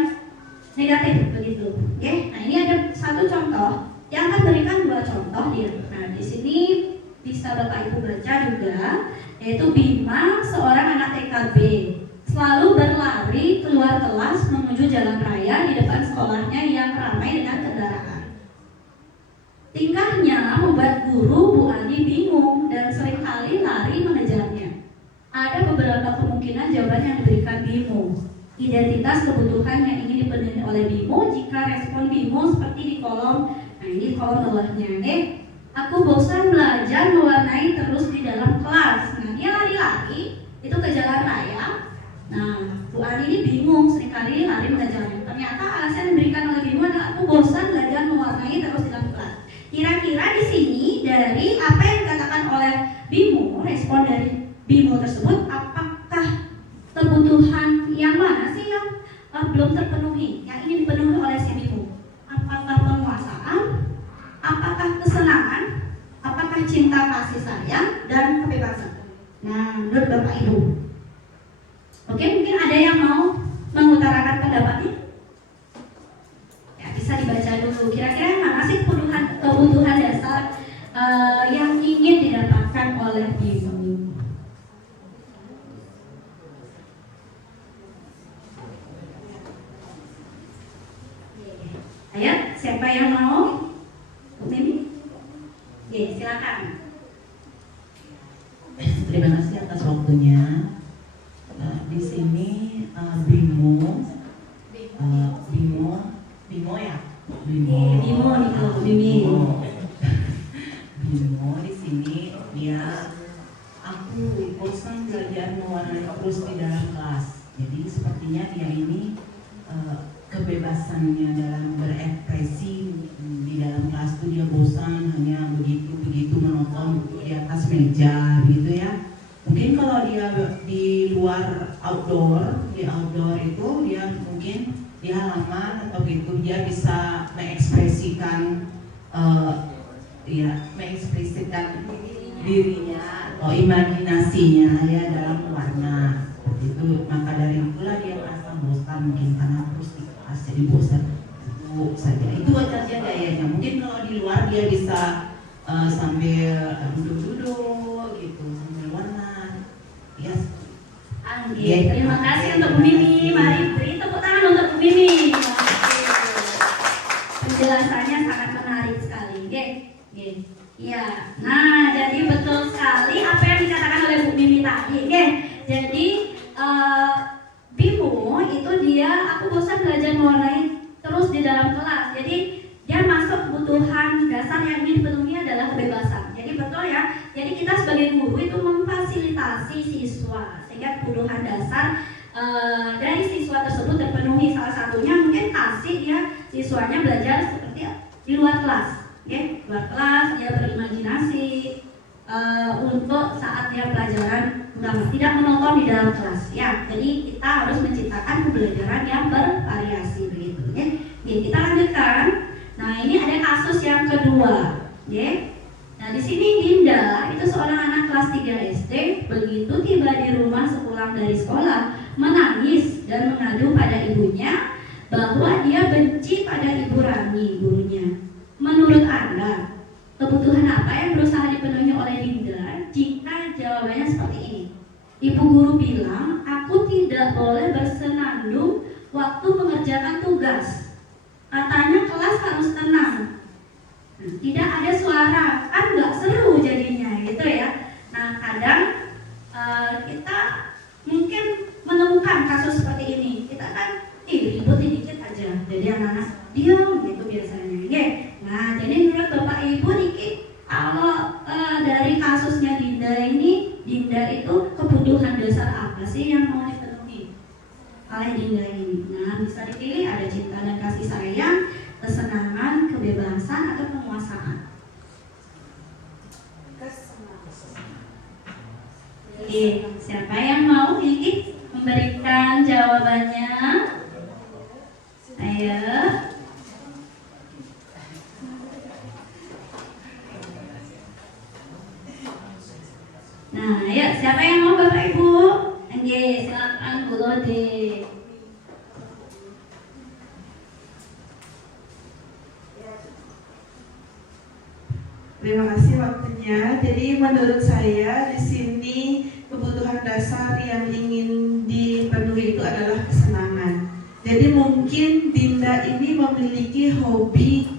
negatif begitu. Oke. Nah, ini ada satu contoh. Yang akan berikan 2 contoh dia. Nah, di sini bisa Bapak Ibu baca juga, yaitu Bima, seorang anak TKB, selalu berlari keluar kelas menuju jalan raya di depan sekolahnya yang ramai dengan kendaraan. Tingkahnya membuat guru Bu Ani bingung dan seringkali lari mengejarnya. Ada beberapa kemungkinan jawaban yang diberikan Bimo. Identitas kebutuhan yang ingin dipenuhi oleh Bimo jika respon Bimo seperti di kolom. Nah, ini kolom bawahnya. Aku bosan belajar mewarnai terus di dalam kelas. Nah, dia lari-lari itu ke jalan raya. Nah, Bu Ani ini bingung, seringkali lari mengejarnya. Ternyata alasan yang diberikan oleh Bimo adalah aku bosan belajar mewarnai terus di dalam kelas. Kira-kira di sini dari apa yang dikatakan oleh Bimo, respon dari Bimo tersebut, apakah kebutuhan yang mana sih yang belum terpenuhi, yang ingin dipenuhi oleh si Bimo? Apakah penguasaan, apakah kesenangan, apakah cinta kasih sayang, dan kebebasan? Nah, menurut Bapak Ibu. Oke, mungkin ada yang mau mengutarakan pendapatnya? Ya, bisa dibaca dulu. Kira-kira yang mana sih kebutuhan dasar yang ingin didapatkan oleh Bimo? Ayo, siapa yang mau? Mimi? Oke, silakan. Terima kasih atas waktunya. Di sini Bimo ya. Bimo di sini dia, aku bosan belajar mewarnai terus di dalam kelas. Jadi sepertinya dia ini kebebasannya dalam berekspresi di dalam kelas itu dia bosan hanya begitu menonton di atas meja gitu ya. Mungkin kalau dia di luar di outdoor itu dia mungkin di halaman atau gitu dia bisa mengekspresikan mengekspresikan dirinya atau imajinasinya ya dalam warna itu. Maka dari itulah dia merasa bosan mungkin karena terus di kelas jadi bosan itu saja. Itu saja gayanya. Mungkin kalau di luar dia bisa sambil duduk-duduk gitu sambil warna. Yes. Terima kasih untuk Bu Mimi. Mari beri tepuk tangan untuk Bu Mimi. Penjelasannya sangat menarik sekali. Ya. Nah, jadi betul sekali apa yang dikatakan oleh Bu Mimi tadi. Jadi Bimo itu aku bosan belajar mewarnai terus di dalam kelas. Jadi dia masuk kebutuhan dasar yang ingin dipenuhi adalah kebebasan. Jadi betul ya. Jadi kita sebagai guru itu memfasilitasi siswa sehingga kebutuhan dasar dari siswa tersebut terpenuhi. Salah satunya mungkin kasih ya siswanya belajar seperti di luar kelas. Luar kelas dia berimajinasi untuk saat dia pelajaran utama, tidak menonton di dalam kelas ya. Jadi kita harus menciptakan pembelajaran yang bervariasi begitu ya. Kita lanjutkan. Nah, ini ada kasus yang kedua ya. Nah, di sini Dinda itu seorang anak kelas 3 SD, begitu tiba di rumah sepulang dari sekolah menangis dan mengadu pada ibunya bahwa dia benci pada Ibu Rani, gurunya. Menurut Anda, kebutuhan apa yang berusaha dipenuhi oleh Dinda jika jawabannya seperti ini? Ibu guru bilang, aku tidak boleh bersenandung waktu mengerjakan tugas. Katanya kelas harus tenang. Tidak ada suara, kan nggak seru jadinya gitu ya. Nah, kadang kita mungkin menemukan kasus seperti ini. Kita kan ribut dikit aja, jadi anak-anak diam gitu biasanya ya. Nah, jadi menurut Bapak Ibu Niki, kalau dari kasusnya Dinda itu kebutuhan dasar apa sih yang mau dipenuhi oleh Dinda ini? Nah, bisa dipilih ada cinta dan kasih sayang, kesenangan, kebebasan, atau Oke, siapa yang mau ini memberikan jawabannya? Ayo. Nah, ayo siapa yang mau Bapak Ibu? Oke, silakan Bu Lode. Terima kasih waktunya. Jadi menurut saya di sini kebutuhan dasar yang ingin dipenuhi itu adalah kesenangan. Jadi mungkin Dinda ini memiliki hobi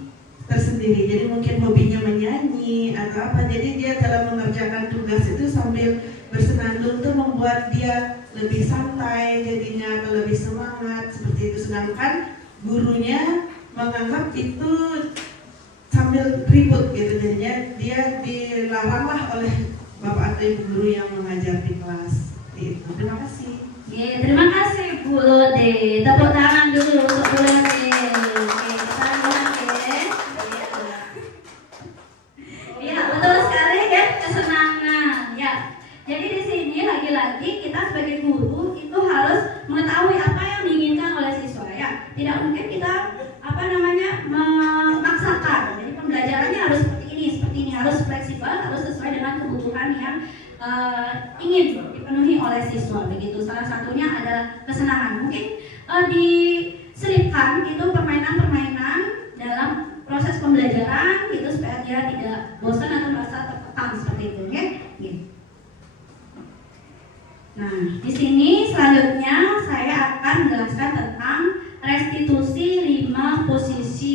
tersendiri. Jadi mungkin hobinya menyanyi atau apa. Jadi dia dalam mengerjakan tugas itu sambil bersenandung itu membuat dia lebih santai jadinya atau lebih semangat seperti itu. Sedangkan gurunya menganggap itu sambil ribut gitu, jadinya dia dilaranglah oleh bapak atau ibu guru yang mengajar di kelas itu. Terima kasih. Oke, terima kasih Bu Lode. Tepuk tangan dulu untuk Bu Lode. Oke, kita lihat ya. Iya, betul sekali ya, kesenangan. Ya, jadi di sini lagi-lagi kita sebagai guru itu harus mengetahui apa yang diinginkan oleh siswa ya. Tidak mungkin kita memaksakan. Jadi pembelajarannya harus seperti ini, harus fleksibel, harus sesuai dengan kebutuhan yang ingin dipenuhi oleh siswa. Begitu. Salah satunya adalah kesenangan. Mungkin diselipkan itu permainan-permainan dalam proses pembelajaran gitu supaya dia tidak bosan atau merasa tertekan seperti itu, ya. Nah, di sini selanjutnya saya akan menjelaskan tentang restitusi 5 posisi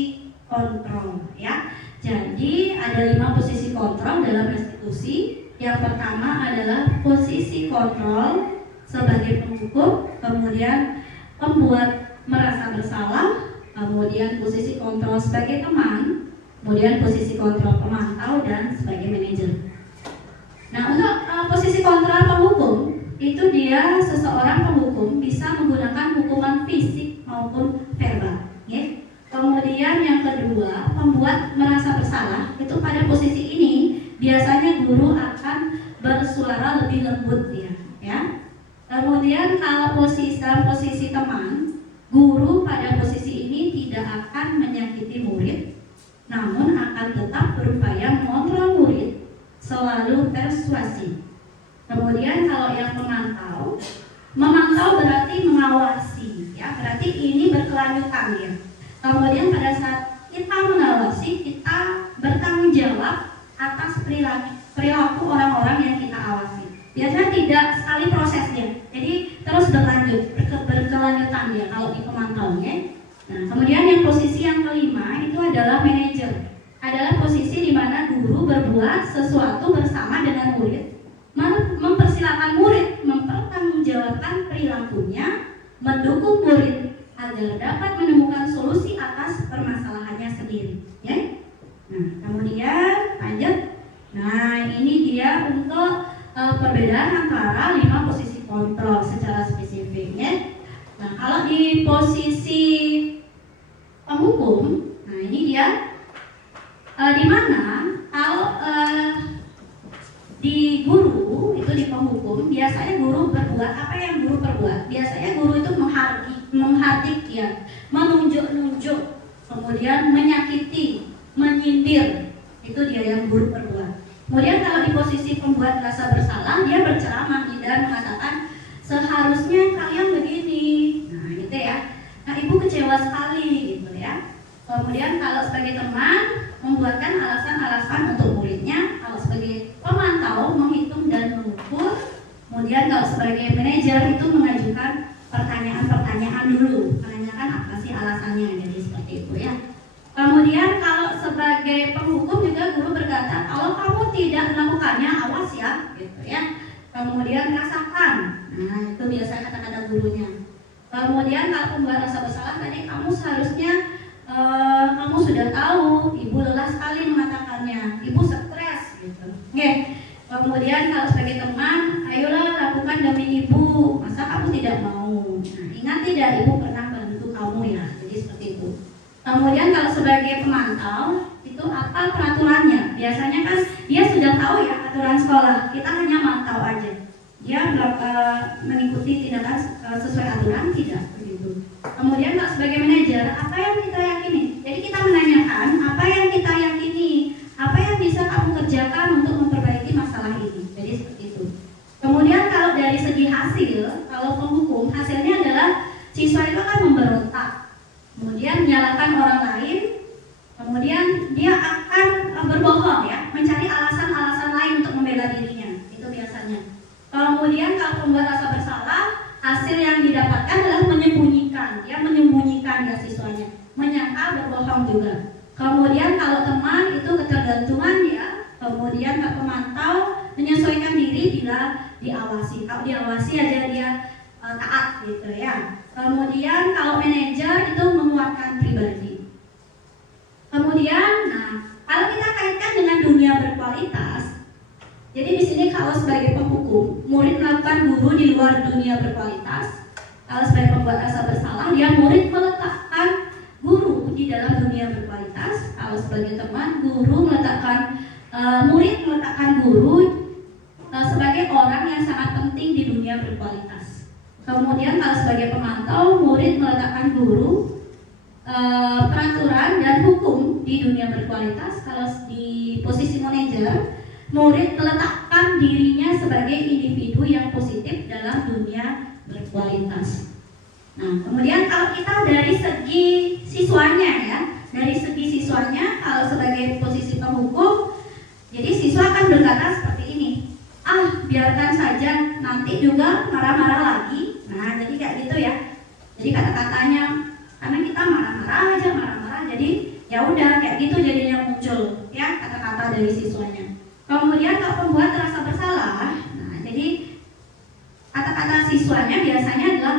kontrol, ya. Jadi ada 5 posisi kontrol dalam restitusi. Yang pertama adalah posisi kontrol sebagai penghukum, kemudian pembuat merasa bersalah, kemudian posisi kontrol sebagai teman, kemudian posisi kontrol pemantau dan sebagai manajer. Nah, untuk posisi kontrol penghukum itu dia seseorang penghukum bisa menggunakan hukuman fisik maupun verbal, ya. Kemudian yang kedua, pembuat merasa bersalah itu pada posisi ini biasanya guru akan bersuara lebih lembut ya. Kemudian kalau dalam posisi teman, guru pada posisi ini tidak akan menyakiti murid, namun akan tetap berupaya mengontrol murid, selalu persuasif. Kemudian kalau yang memantau berarti mengawasi, ya, berarti ini berkelanjutan ya. Kemudian pada saat kita mengawasi, kita bertanggung jawab atas perilaku orang-orang yang kita awasi. Biasanya tidak sekali prosesnya, jadi terus berkelanjutan ya kalau di pemantaunya. Nah, kemudian yang posisi yang kelima itu adalah manajer. Adalah posisi di mana guru berbuat sesuatu bersama dengan murid, mempersilakan murid mempertanggungjawabkan perilakunya, mendukung murid agar dapat menemukan solusi atas permasalahannya sendiri, ya. Nah, kemudian lanjut. Nah, ini dia untuk perbedaan antara 5 posisi kontrol secara spesifik, ya. Nah, kalau di posisi penghukum, nah ini dia di mana kalau di guru itu di penghukum biasanya guru berbuat apa yang guru perbuat. Biasanya guru itu menghardik ya, menunjuk-nunjuk, kemudian menyakiti, menyindir, itu dia yang guru perbuat. Kemudian kalau di posisi pembuat rasa bersalah, dia berceramah dan mengatakan seharusnya kalian begini, nah gitu ya. Nah, ibu kecewa sekali gitu ya. Kemudian kalau sebagai teman membuatkan alasan-alasan untuk muridnya, kalau sebagai pemantau menghitung dan mengukur, kemudian kalau sebagai manajer itu mengajukan pertanyaan-pertanyaan dulu, menanyakan apa sih alasannya, jadi seperti itu ya. Kemudian kalau sebagai penghukum juga guru berkata, kalau kamu tidak melakukannya awas ya, gitu ya. Kemudian rasakan, nah itu biasa kata-kata gurunya. Kemudian kalau pembuat rasa bersalah tadi, kamu seharusnya kamu sudah tahu, ibu lelah sekali mengatakannya, ibu stres gitu. Oke. Kemudian kalau sebagai teman, ayolah lakukan demi ibu, masa kamu tidak mau? Nah, ingat tidak, ibu pernah bantu kamu ya, jadi seperti itu. Kemudian kalau sebagai pemantau, itu apa peraturannya? Biasanya kan dia sudah tahu ya aturan sekolah, kita hanya mantau aja. dia mengikuti tindakan sesuai aturan, tidak begitu. Kemudian Pak sebagai manajer, apa yang kita yakini? Jadi kita menanyakan apa yang kita yakini, apa yang bisa kamu kerjakan untuk memperbaiki masalah ini. Jadi seperti itu. Kemudian kalau dari segi hasil, kalau penghukum hasilnya adalah siswa itu akan memberontak, kemudian menyalahkan orang lain, kemudian dia akan berbohong ya, mencari alasan-alasan lain untuk membela dirinya. Itu biasanya. Kemudian kalau pembuat rasa bersalah, hasil yang didapatkan adalah menyembunyikan, dia menyembunyikan ya siswanya, menyangka berbohong juga. Kemudian kalau teman itu ketergantungan ya, kemudian Pak pemantau menyesuaikan diri bila diawasi. Kalau diawasi aja dia taat gitu ya. Kemudian kalau manajer itu menguatkan pribadi. Kemudian, nah kalau kita kaitkan dengan dunia berkualitas, jadi di sini kalau sebagai penghukum, murid melakukan guru di luar dunia berkualitas. Kalau sebagai pembuat rasa bersalah, dia murid meletakkan guru di dalam dunia berkualitas. Kalau sebagai teman, guru meletakkan murid meletakkan guru sebagai orang yang sangat penting di dunia berkualitas. Kemudian kalau sebagai pemantau, murid meletakkan guru peraturan dan hukum di dunia berkualitas. Kalau di posisi manajer, murid meletakkan dirinya sebagai individu yang positif dalam dunia berkualitas. Nah, kemudian kalau kita dari segi siswanya ya, dari segi siswanya kalau sebagai posisi penghukum, jadi siswa akan berkata seperti ini, biarkan saja, nanti juga marah-marah lagi. Nah, jadi kayak gitu ya. Jadi kata-katanya, karena kita marah-marah, jadi ya udah kayak gitu jadinya muncul ya kata-kata dari siswanya. Kemudian kalau pembuat rasa bersalah, nah jadi kata-kata siswanya biasanya adalah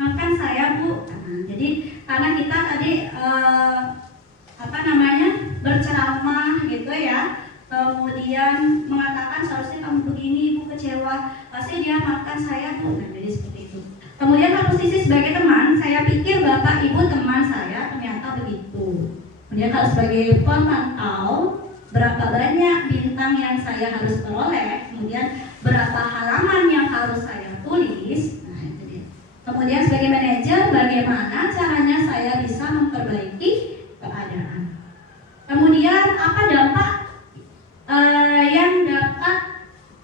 maafkan saya Bu. Nah, jadi karena kita tadi berceramah gitu ya, kemudian mengatakan seharusnya kamu begini, Ibu kecewa, pasti dia maafkan saya Bu. Nah, jadi seperti itu. Kemudian kalau posisi sebagai teman, saya pikir Bapak Ibu teman saya ternyata begitu. Kemudian kalau sebagai pemantau, berapa banyak bintang yang saya harus peroleh, kemudian berapa halaman yang harus saya tulis. Nah, itu dia. Kemudian sebagai manajer, bagaimana caranya saya bisa memperbaiki keadaan. Kemudian apa dampak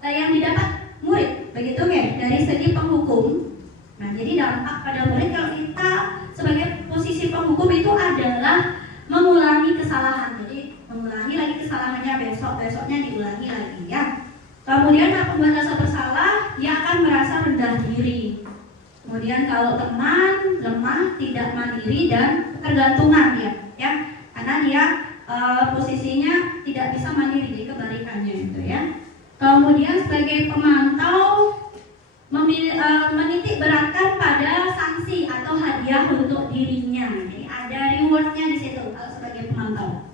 yang didapat murid, begitu ya, dari segi penghukum. Nah, jadi dampak pada murid kalau kita sebagai posisi penghukum itu adalah mengulangi kesalahan. Jadi mengulangi lagi kesalahannya, besoknya diulangi lagi ya. Kemudian kalau pembuat rasa bersalah, dia akan merasa rendah diri. Kemudian kalau teman lemah, tidak mandiri dan ketergantungan ya, karena dia posisinya tidak bisa mandiri, jadi kebalikannya itu ya. Kemudian sebagai pemantau menitik beratkan pada sanksi atau hadiah untuk dirinya. Jadi ada rewardnya di situ kalau sebagai pemantau.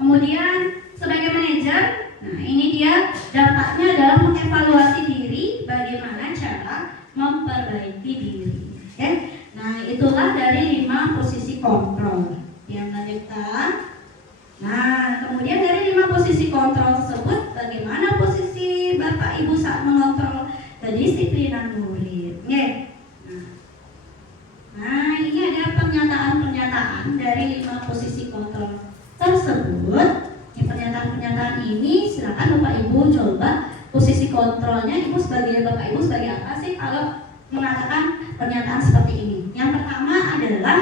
Kemudian sebagai manajer, nah ini dia dampaknya adalah mengevaluasi diri, bagaimana cara memperbaiki diri. Oke? Nah itulah dari 5 posisi kontrol yang lanjutkan. Nah kemudian dari 5 posisi kontrol tersebut, bagaimana posisi Bapak Ibu saat mengontrol kedisiplinan murid. Oke? Nah ini ada pernyataan-pernyataan dari 5 posisi kontrol tersebut. Pernyataan-pernyataan ini silakan Bapak Ibu coba posisi kontrolnya. Ibu sebagai Bapak Ibu sebagai apa sih kalau mengatakan pernyataan seperti ini? Yang pertama adalah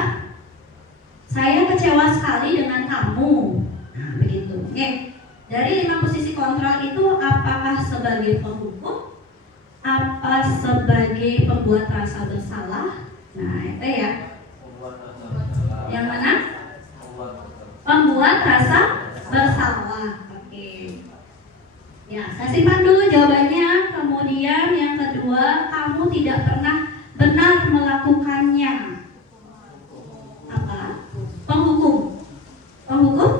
saya kecewa sekali dengan kamu. Nah begitu. Oke. Dari 5 posisi kontrol itu apakah sebagai penghukum, apa sebagai pembuat rasa bersalah? Nah itu ya. Yang mana? Pembuat rasa bersalah. Oke. Ya, saya simpan dulu jawabannya. Kemudian yang kedua, kamu tidak pernah benar melakukannya. Apa? Penghukum. Penghukum?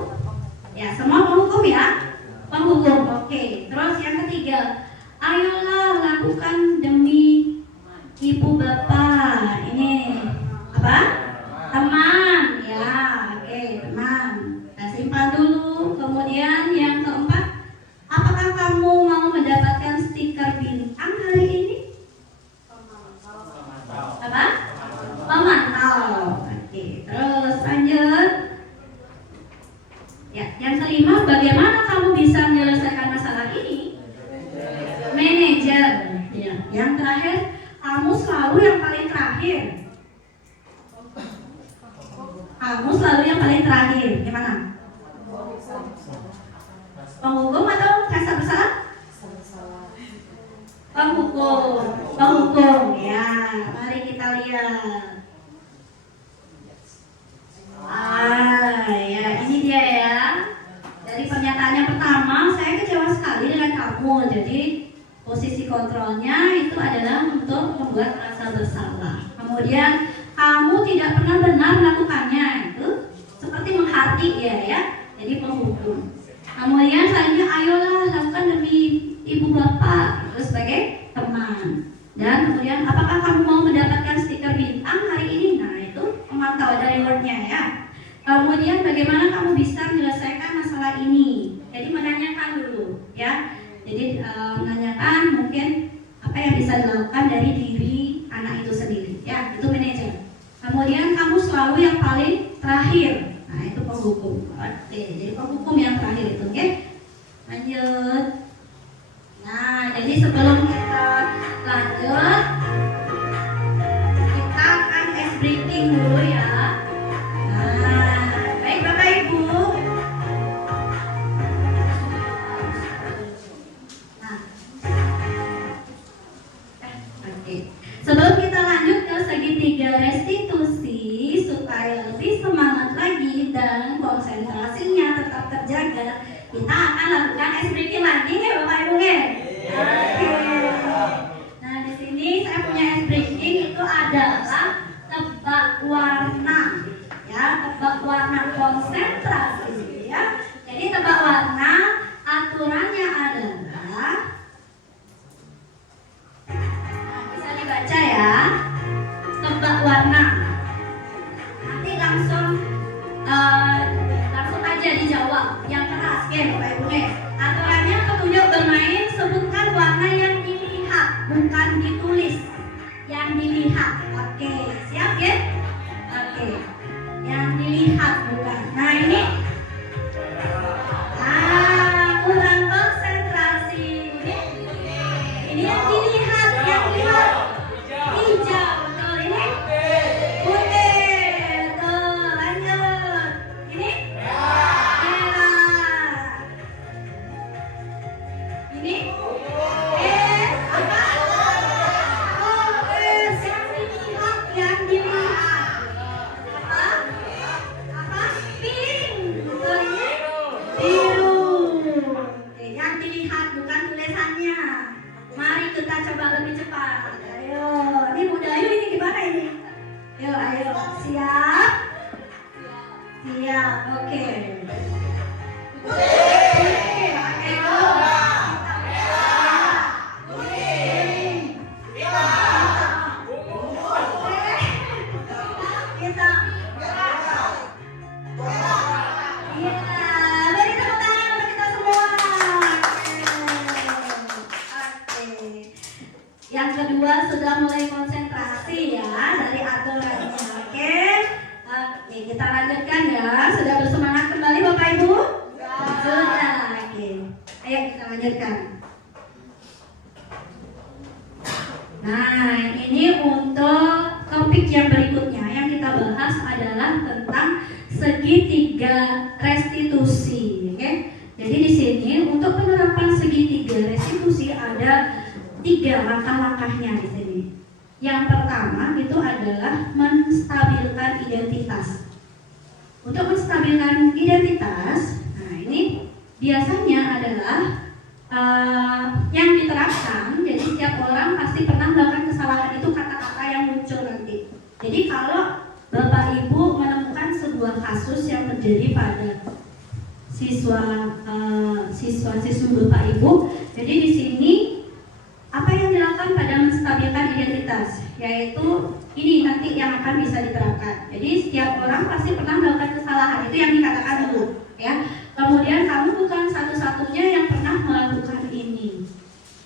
Ya, semua penghukum ya. Penghukum. Oke. Terus yang ketiga, ayolah lakukan demi ibu bapak. Ini apa? Teman. Ya, oke, teman. Kita simpan dulu. Kemudian yang keempat, apakah kamu mau mendapatkan stiker bintang hari ini? kelima, bagaimana kamu bisa menyelesaikan masalah ini? Manajer. Ya. Yang terakhir, kamu selalu yang paling terakhir. Kamu selalu yang paling terakhir. Gimana? Penghukum atau rasa bersalah? Penghukum. Penghukum. Ya, mari kita lihat. Ya, ini dia ya. Dari pernyataan yang pertama, saya kecewa sekali dengan kamu. Jadi posisi kontrolnya itu adalah untuk membuat rasa bersalah. Kemudian kamu tidak pernah benar melakukannya, itu seperti menghati ya. Jadi penghukum. Kemudian selanjutnya, ayolah lakukan demi ibu bapak, itu sebagai teman. Dan kemudian, apakah kamu mau mendapatkan stiker bintang hari ini? Nah, itu pemantau dari rewardnya ya. Kemudian bagaimana kamu bisa menyelesaikan masalah ini? Jadi menanyakan dulu ya. Jadi menanyakan mungkin apa yang bisa dilakukan dari diri anak itu sendiri ya. Itu manajer. Kemudian kamu selalu yang paling terakhir. Nah, itu penghukum. Oke, jadi penghukum yang terakhir itu, oke? Lanjut. Nah, jadi sebelum kita lanjut, kita akan ice breaking dulu ya. Nah, baik Bapak Ibu. Nah, oke. Sebelum kita lanjut ke segitiga restitusi supaya lebih semangat lagi dan konsentrasinya tetap terjaga, kita akan lakukan ice breaking lagi nih Bapak Ibu ya. Oke. Nah, di sini saya punya ice breaking itu adalah tebak warna. Ya, tebak warna konsentrasi ya. Jadi tebak warna aturannya adalah bisa dibaca ya. Tebak warna. Nanti langsung aja dijawab yang keras ya Bapak Ibu ya. Aturannya petunjuk bermain, sebutkan warna yang dilihat, bukan ditulis. Yang dilihat. Oke, siap ya? Oke. Yang dilihat bukan. Nah, ini kurang konsentrasi. Ini yang dilihat, yang dilihat. Hijau, betul ini. Putih, betul. Lanjut. Ini merah. Ini apa? Orange, yang dilihat, yang dilihat. Apa? Pink. Betul ini? Biru. Oke, yang dilihat bukan tulisannya. Mari kita coba lebih cepat. Ayo, ini Bunda Ayu ini gimana ini? Ayo, siap? Siap, oke. Yang kedua sudah mulai konsentrasi ya dari aturannya. Oke, kita lanjutkan ya. Sudah bersemangat kembali Bapak Ibu? Sudah. Oke, ayo kita lanjutkan. Nah, ini untuk topik yang berikutnya yang kita bahas adalah tentang segitiga restitusi. Oke, jadi di sini untuk penerapan segitiga restitusi ada 3 langkah-langkahnya di sini. Yang pertama itu adalah menstabilkan identitas. Untuk menstabilkan identitas, nah ini biasanya adalah yang diterapkan. Jadi setiap orang pasti pernah melakukan kesalahan, itu kata-kata yang muncul nanti. Jadi kalau Bapak Ibu menemukan sebuah kasus yang terjadi pada siswa-siswi Bapak Ibu, jadi di sini apa yang dilakukan pada menstabilkan identitas, yaitu ini nanti yang akan bisa diterapkan. Jadi setiap orang pasti pernah melakukan kesalahan, itu yang dikatakan dulu ya. Kemudian kamu bukan satu-satunya yang pernah melakukan ini.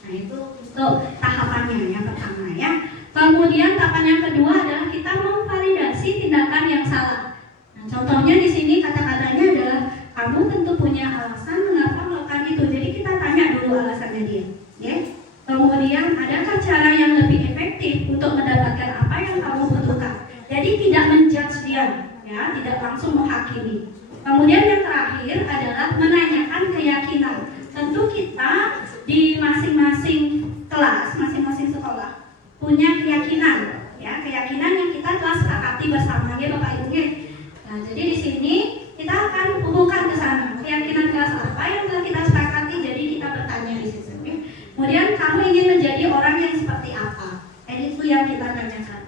Nah, itu untuk tahapannya yang pertama ya. Kemudian tahapan yang kedua adalah kita memvalidasi tindakan yang salah. Nah, contohnya di sini kata-katanya adalah kamu tentu punya Kemudian yang terakhir adalah menanyakan keyakinan. Tentu kita di masing-masing kelas, masing-masing sekolah punya keyakinan, ya, keyakinan yang kita telah sepakati bersama, ya Bapak Ibu. Nah, jadi di sini kita akan hubungkan ke sana keyakinan kelas apa yang telah kita sepakati. Jadi kita bertanya di situ. Kemudian kamu ingin menjadi orang yang seperti apa? Itu yang kita tanyakan.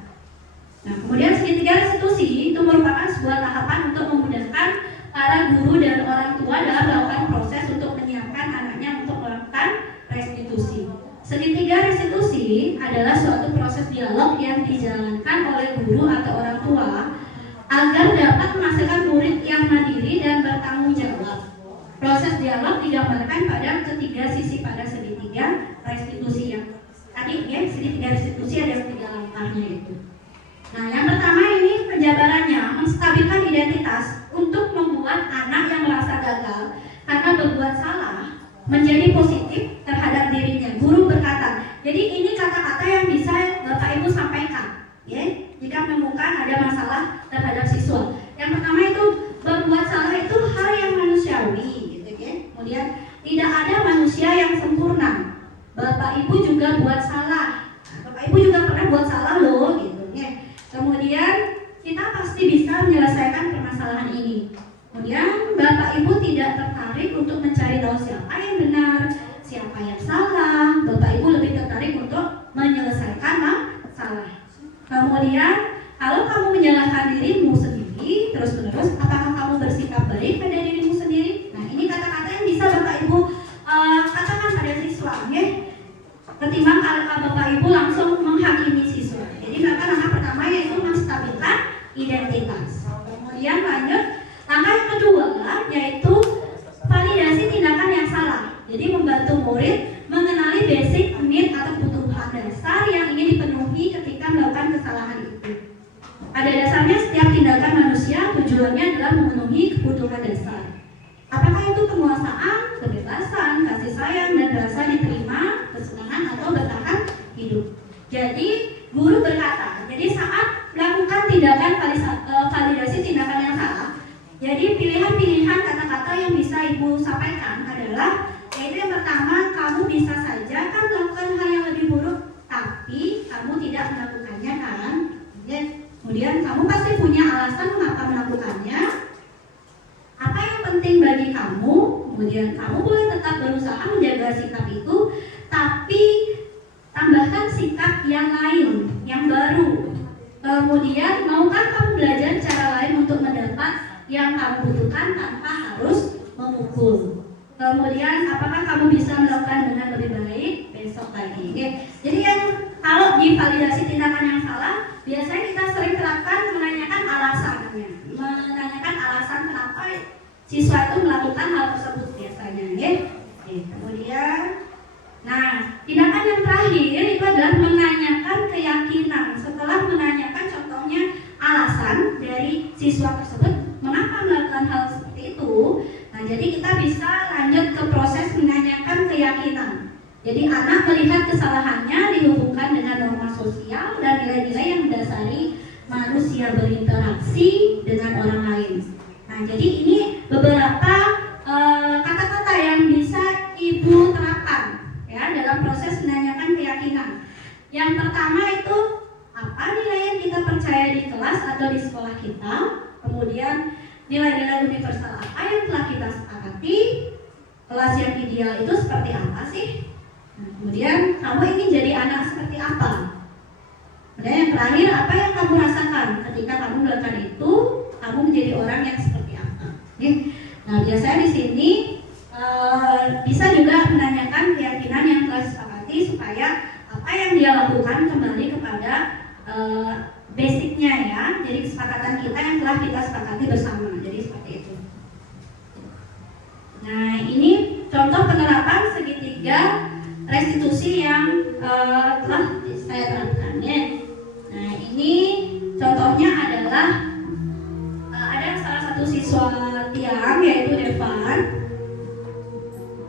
Nah, kemudian segitiga restitusi itu merupakan sebuah tahapan untuk memudahkan para guru dan orang tua dalam melakukan proses untuk menyiapkan anaknya untuk melakukan restitusi. Segitiga restitusi adalah suatu proses dialog yang dijalankan oleh guru atau orang tua agar dapat menghasilkan murid yang mandiri dan bertanggung jawab. Proses dialog digambarkan pada ketiga sisi pada segitiga restitusi yang tadi, ya, segitiga restitusi ada 3 langkahnya itu. Nah, yang pertama ini penjabarannya menstabilkan identitas untuk membuat anak yang merasa gagal karena berbuat salah menjadi positif terhadap dirinya. Guru berkata, jadi ini kata-kata yang bisa Bapak Ibu sampaikan, ya, jika menemukan ada masalah terhadap siswa. Yang pertama itu berbuat salah itu hal yang manusiawi, gitu ya. Kemudian tidak ada manusia yang sempurna. Bapak Ibu juga buat salah. Nah, Bapak Ibu juga pernah buat salah loh, gitu ya. Kemudian kita pasti bisa menyelesaikan permasalahan ini. Kemudian Bapak Ibu tidak tertarik untuk mencari tahu siapa yang benar, siapa yang salah. Bapak Ibu lebih tertarik untuk menyelesaikan masalah. Kemudian kalau kamu menyalahkan dirimu sendiri terus-menerus, apakah kamu bersikap baik pada dirimu sendiri? Nah, ini kata-kata yang bisa Bapak Ibu katakan pada siswa, ya. Ketimbang kalau Bapak Ibu langsung menghakimi siswa. Jadi langkah pertama yaitu menstabilkan identitas. Kemudian lanjut langkah yang kedua yaitu validasi tindakan yang salah. Jadi membantu murid mengenali basic need atau kebutuhan dasar yang ingin dipenuhi ketika melakukan kesalahan itu. Pada dasarnya setiap tindakan manusia tujuannya adalah memenuhi kebutuhan dasar. Apakah itu penguasaan, kebebasan, kasih sayang, dan rasa diterima, kesenangan atau bertahan hidup. Jadi guru berkata, jadi saat melakukan tindakan validasi tindakan yang salah, jadi pilihan-pilihan kata-kata yang bisa Ibu sampaikan adalah, yaitu yang pertama, kamu bisa saja kan melakukan hal yang lebih buruk, tapi kamu tidak melakukannya kan? Ya. Kemudian kamu pasti punya alasan mengapa melakukannya. Apa yang penting bagi kamu? Kemudian kamu boleh tetap berusaha menjaga sikap itu, tapi tambahkan sikap yang lain, yang baru. Kemudian maukah kamu belajar cara lain untuk mendapat yang kamu butuhkan tanpa harus memukul? Kemudian apakah kamu bisa melakukan dengan lebih baik besok lagi? Oke. Jadi yang kalau di validasi tindakan yang salah, biasanya kita sering terapkan menanyakan alasannya, menanyakan alasan kenapa siswa itu melakukan hal tersebut biasanya, ya. Oke. Kemudian, nah tindakan yang terakhir itu adalah menanyakan keyakinan. Setelah menanyakan contohnya alasan dari siswa tersebut mengapa melakukan hal seperti itu. Nah, jadi kita bisa lanjut ke proses menanyakan keyakinan. Jadi anak melihat kesalahannya dihubungkan dengan norma sosial dan nilai-nilai yang mendasari manusia berinteraksi dengan orang lain. Nah, jadi ini beberapa kata-kata yang bisa Ibu terapkan, ya, dalam proses menanyakan keyakinan. Yang pertama itu apa nilai yang kita percaya di kelas atau di sekolah kita. Kemudian nilai-nilai universal apa yang telah kita sepakati. Kelas yang ideal itu seperti apa sih? Nah, kemudian kamu ingin jadi anak seperti apa? Kemudian yang terakhir, apa yang kamu rasakan ketika kamu melakukan itu? Kamu menjadi orang yang seperti apa? Nah, biasanya di sini bisa juga menanyakan keyakinan yang telah disepakati supaya apa yang dia lakukan kembali kepada basicnya, ya. Jadi kesepakatan kita yang telah kita sepakati bersama. Jadi seperti itu. Nah, ini contoh penerapan segitiga restitusi yang telah saya terapkan, ya. Nah, ini contohnya adalah ada salah satu siswa Tiang yaitu Devan.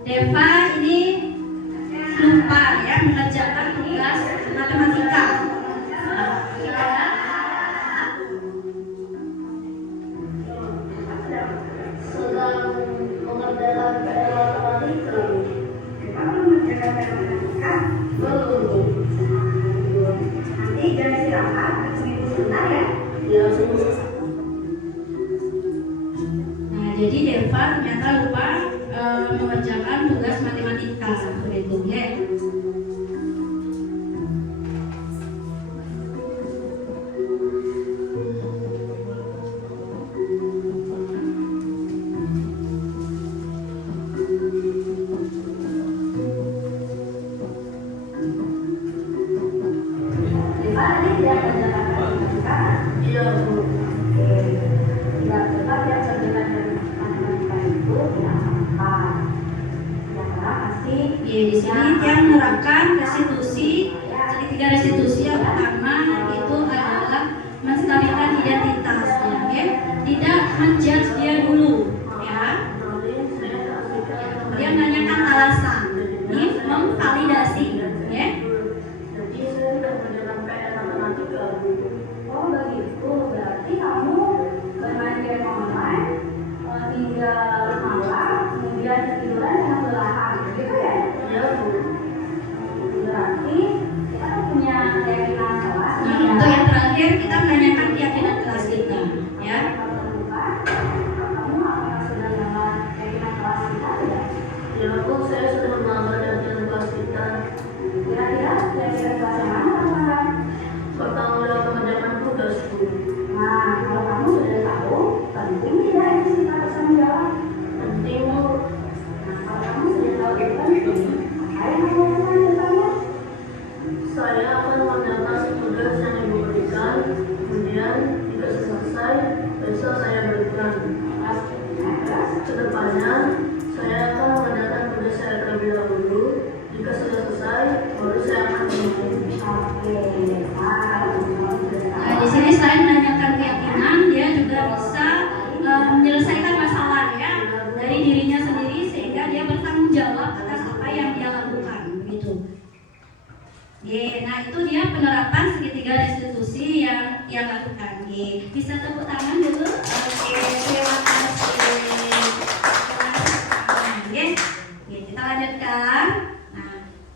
Deva ini lupa, ya, mengerjakan tugas matematika. jadi Deva ternyata lupa mengerjakan tugas matematika begitu ya. Di sini dia menerapkan restitusi, segitiga restitusi yang pertama itu adalah menstabilkan identitasnya, ya. Tidak menjudge dia dulu, ya. Dia menanyakan alasan, ini memvalidasi, ya. Jadi saya sudah mengerjakan PR matematika. Oh begitu, berarti kamu bermain game online hingga malam, kemudian tiduran dengan kelelahan, gitu ya? Ya, Bu. Berarti kita punya keyakinan kelas. Nah, untuk yang terakhir kita menanyakan keyakinan kelas kita, ya. Kamu apakah sudah dapat keyakinan kelas kita tidak? Ya, Bu, saya sudah mengambil keyakinan kelas kita. Kira-kira keyakinan kelas yang mana teman-teman? Pertama adalah mengerjakan tugas, Bu. Nah, kalau kamu sudah tahu, penting tidak itu kita bertanggung jawab. Penting, Bu. Nah, kalau kamu sudah tahu itu penting, ayo kamu lakukan pertama. Saya akan mengerjakan tugas yang Ibu berikan. Kemudian, jika selesai, besok saya berikan. Kedepannya, saya akan mengerjakan tugas saya terlebih dahulu. Jika sudah selesai, baru saya akan Nah, di sini selain menanyakan keyakinan, dia juga bisa menyelesaikan masalah ya dari dirinya sendiri sehingga dia bertanggung jawab atas apa yang dia lakukan, begitu. Nah itu dia penerapan segitiga restitusi yang dia lakukan. Bisa tepuk tangan dulu. Terima kasih. Kita lanjutkan.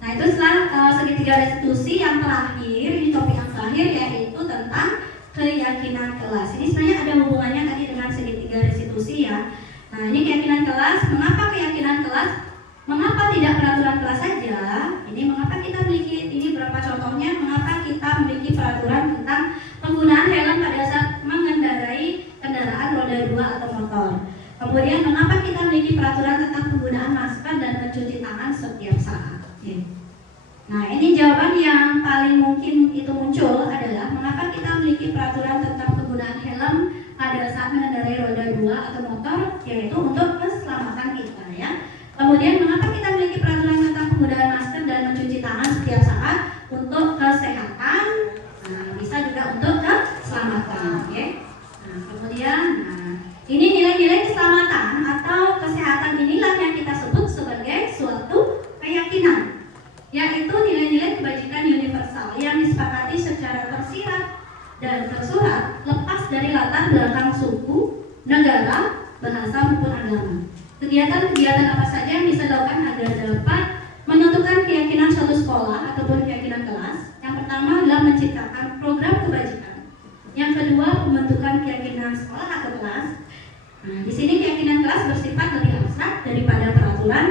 Nah itu setelah segitiga restitusi yang terakhir, ini topik yang terakhir yaitu tentang keyakinan kelas. Ini sebenarnya ada hubungannya tadi dengan segitiga restitusi ya. Nah ini keyakinan kelas. Mengapa keyakinan kelas? Mengapa tidak peraturan kelas saja? Ini mengapa kita memiliki, ini berapa contohnya? Mengapa kita memiliki peraturan tentang penggunaan helm pada saat mengendarai kendaraan roda 2 atau motor? Kemudian mengapa kita memiliki peraturan tentang penggunaan masker dan mencuci tangan setiap saat? Nah ini jawaban yang paling mungkin itu muncul adalah mengapa kita memiliki peraturan tentang penggunaan helm pada saat mengendarai roda 2 atau motor, yaitu untuk keselamatan kita ya. Kemudian mengapa kita memiliki peraturan tentang penggunaan masker dan mencuci tangan setiap saat untuk kesehatan, nah, bisa juga untuk keselamatan ya. Nah kemudian ini nilai-nilai keselamatan atau kesehatan inilah yang kita sebut sebagai suatu keyakinan, yaitu nilai-nilai kebajikan universal yang disepakati secara tersirat dan tersurat lepas dari latar belakang suku, negara, bahasa maupun agama. Kegiatan-kegiatan apa saja yang bisa dilakukan agar dapat menentukan keyakinan suatu sekolah ataupun keyakinan kelas. Yang pertama adalah menciptakan program kebajikan. Yang kedua, pembentukan keyakinan sekolah atau kelas. Nah, di sini keyakinan kelas bersifat lebih abstrak daripada peraturan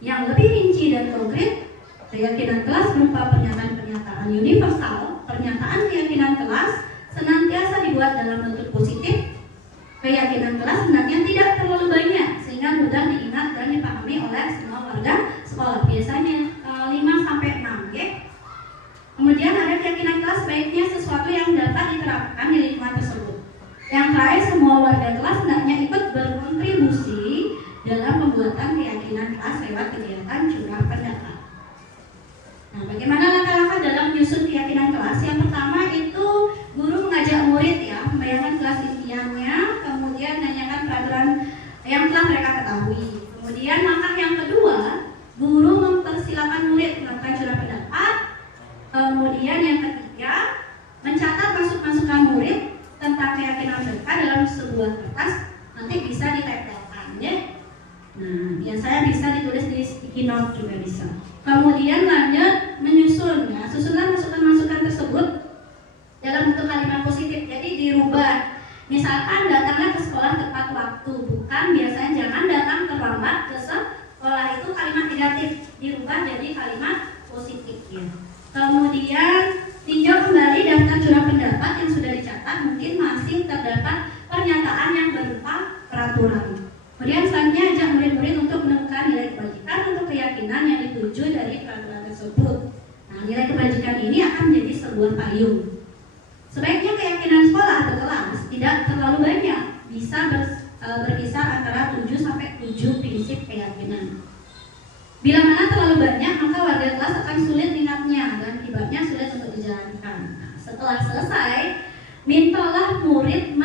yang lebih rinci dan konkret. Keyakinan kelas berupa pernyataan-pernyataan universal. Pernyataan keyakinan kelas senantiasa dibuat dalam bentuk positif. Keyakinan kelas sebenarnya tidak terlalu banyak sehingga mudah diingat dan dipahami oleh semua warga sekolah. Biasanya 5-6 ya. Kemudian ada keyakinan kelas baiknya sesuatu yang dapat diterapkan di lingkungan tersebut. Yang terakhir, semua warga kelas hendaknya ikut berkontribusi dalam pembuatan keyakinan kelas lewat kegiatan curah pendapat. Nah, bagaimana langkah-langkah dalam menyusun keyakinan kelas? Yang pertama itu guru mengajak murid ya, membayangkan kelas impiannya, kemudian menanyakan peraturan yang telah mereka ketahui. Kemudian langkah yang kedua, guru mempersilakan murid melakukan curah pendapat. Kemudian yang ketiga, mencatat masukan murid tentang keyakinan mereka dalam sebuah kertas, nanti bisa ditempelkan ya. Nah, biasanya bisa ditulis di sticky note juga bisa. Kemudian lanjut menyusun ya, susunan masukan-masukan tersebut dalam bentuk kalimat positif. Jadi dirubah. Misalkan datanglah ke sekolah tepat waktu, bukan Kemudian selanjutnya ajak murid-murid untuk menemukan nilai kebajikan untuk keyakinan yang dituju dari peraturan tersebut. Nah, nilai kebajikan ini akan menjadi sebuah payung. Sebaiknya keyakinan sekolah atau kelas tidak terlalu banyak, bisa berkisar antara 7 sampai 7 prinsip keyakinan. Bila mana terlalu banyak, maka warga kelas akan sulit mengingatnya dan akibatnya sulit untuk dijalankan. Nah, setelah selesai, mintalah murid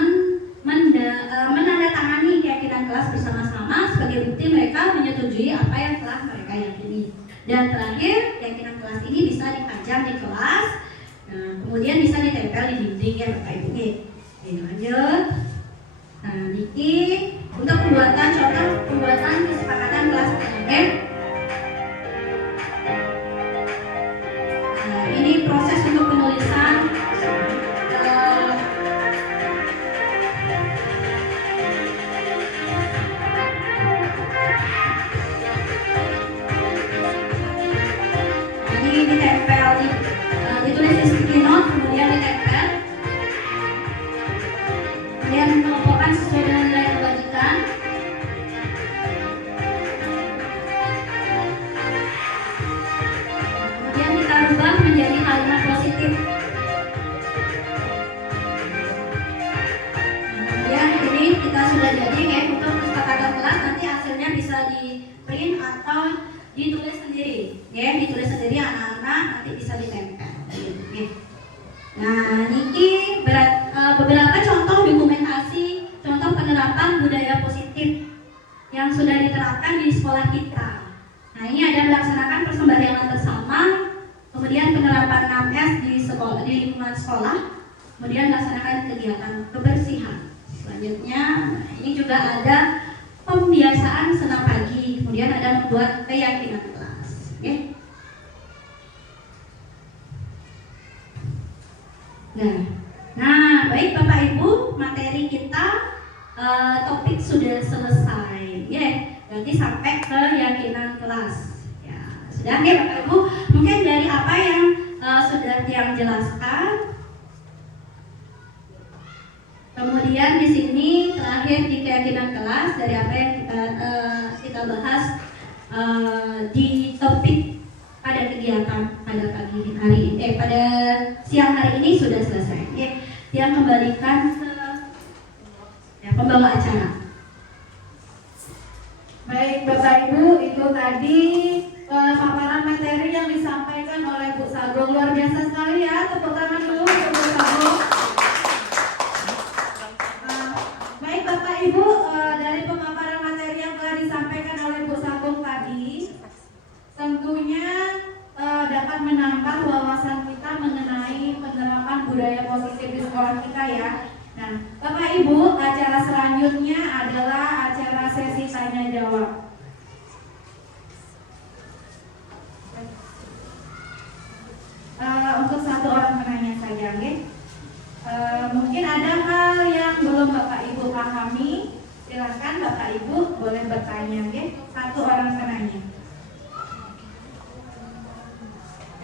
menandatangani keyakinan kelas bersama-sama sebagai bukti mereka menyetujui apa yang telah mereka yakini. Dan terakhir, keyakinan kelas ini bisa dipajang di kelas, nah, kemudian bisa ditempel di dinding ya Bapak Ibu. Oke, lanjut. Nah, Niki untuk pembuatan kesepakatan kelas PLN. Nah, ini proses untuk penulisan ditempel, ditulis di sticky note, kemudian ditempel, kemudian mengelompokkan sesuai dengan nilai kebajikan. Kemudian kita rubah menjadi kalimat positif. Kemudian ini kita sudah jadi ya untuk kesepakatan kelas, nanti hasilnya bisa di print atau ditulis sendiri, ya ditulis sendiri anak-anak nanti bisa ditempel. Nah, niki beberapa contoh dokumentasi, contoh penerapan budaya positif yang sudah diterapkan di sekolah kita. Nah, ini ada melaksanakan persembahyaan bersama, kemudian penerapan 6S di sekolah, di lingkungan sekolah, kemudian melaksanakan kegiatan kebersihan. Selanjutnya, ini juga ada pembiasaan senam pagi, kemudian ada membuat keyakinan kelas. Okay. Nah, baik Bapak Ibu, materi kita topik sudah selesai, ya. Berarti sampai keyakinan kelas. Ya, sudah ya Bapak Ibu. Mungkin dari apa yang sudah yang jelaskan. Kemudian di sini terakhir di keyakinan kelas dari apa yang kita bahas di topik pada kegiatan pada pagi hari pada siang hari ini sudah selesai. Yang kembalikan ke pembawa acara. Baik Bapak Ibu, itu tadi paparan materi yang disampaikan oleh Bu Sagong, luar biasa sekali ya. Tepuk tangan dulu untuk Bu Sagong. Baik Bapak Ibu, dari pemaparan materi yang telah disampaikan oleh Bu Sagong tadi, tentunya dapat menambah wawasan kita mengenai penerapan budaya positif di sekolah kita ya. Nah, Bapak Ibu, acara selanjutnya adalah acara sesi tanya jawab. Untuk satu orang penanya saja, okay? Mungkin ada hal yang belum Bapak Ibu pahami, silakan Bapak Ibu boleh bertanya, okay? Satu orang penanya.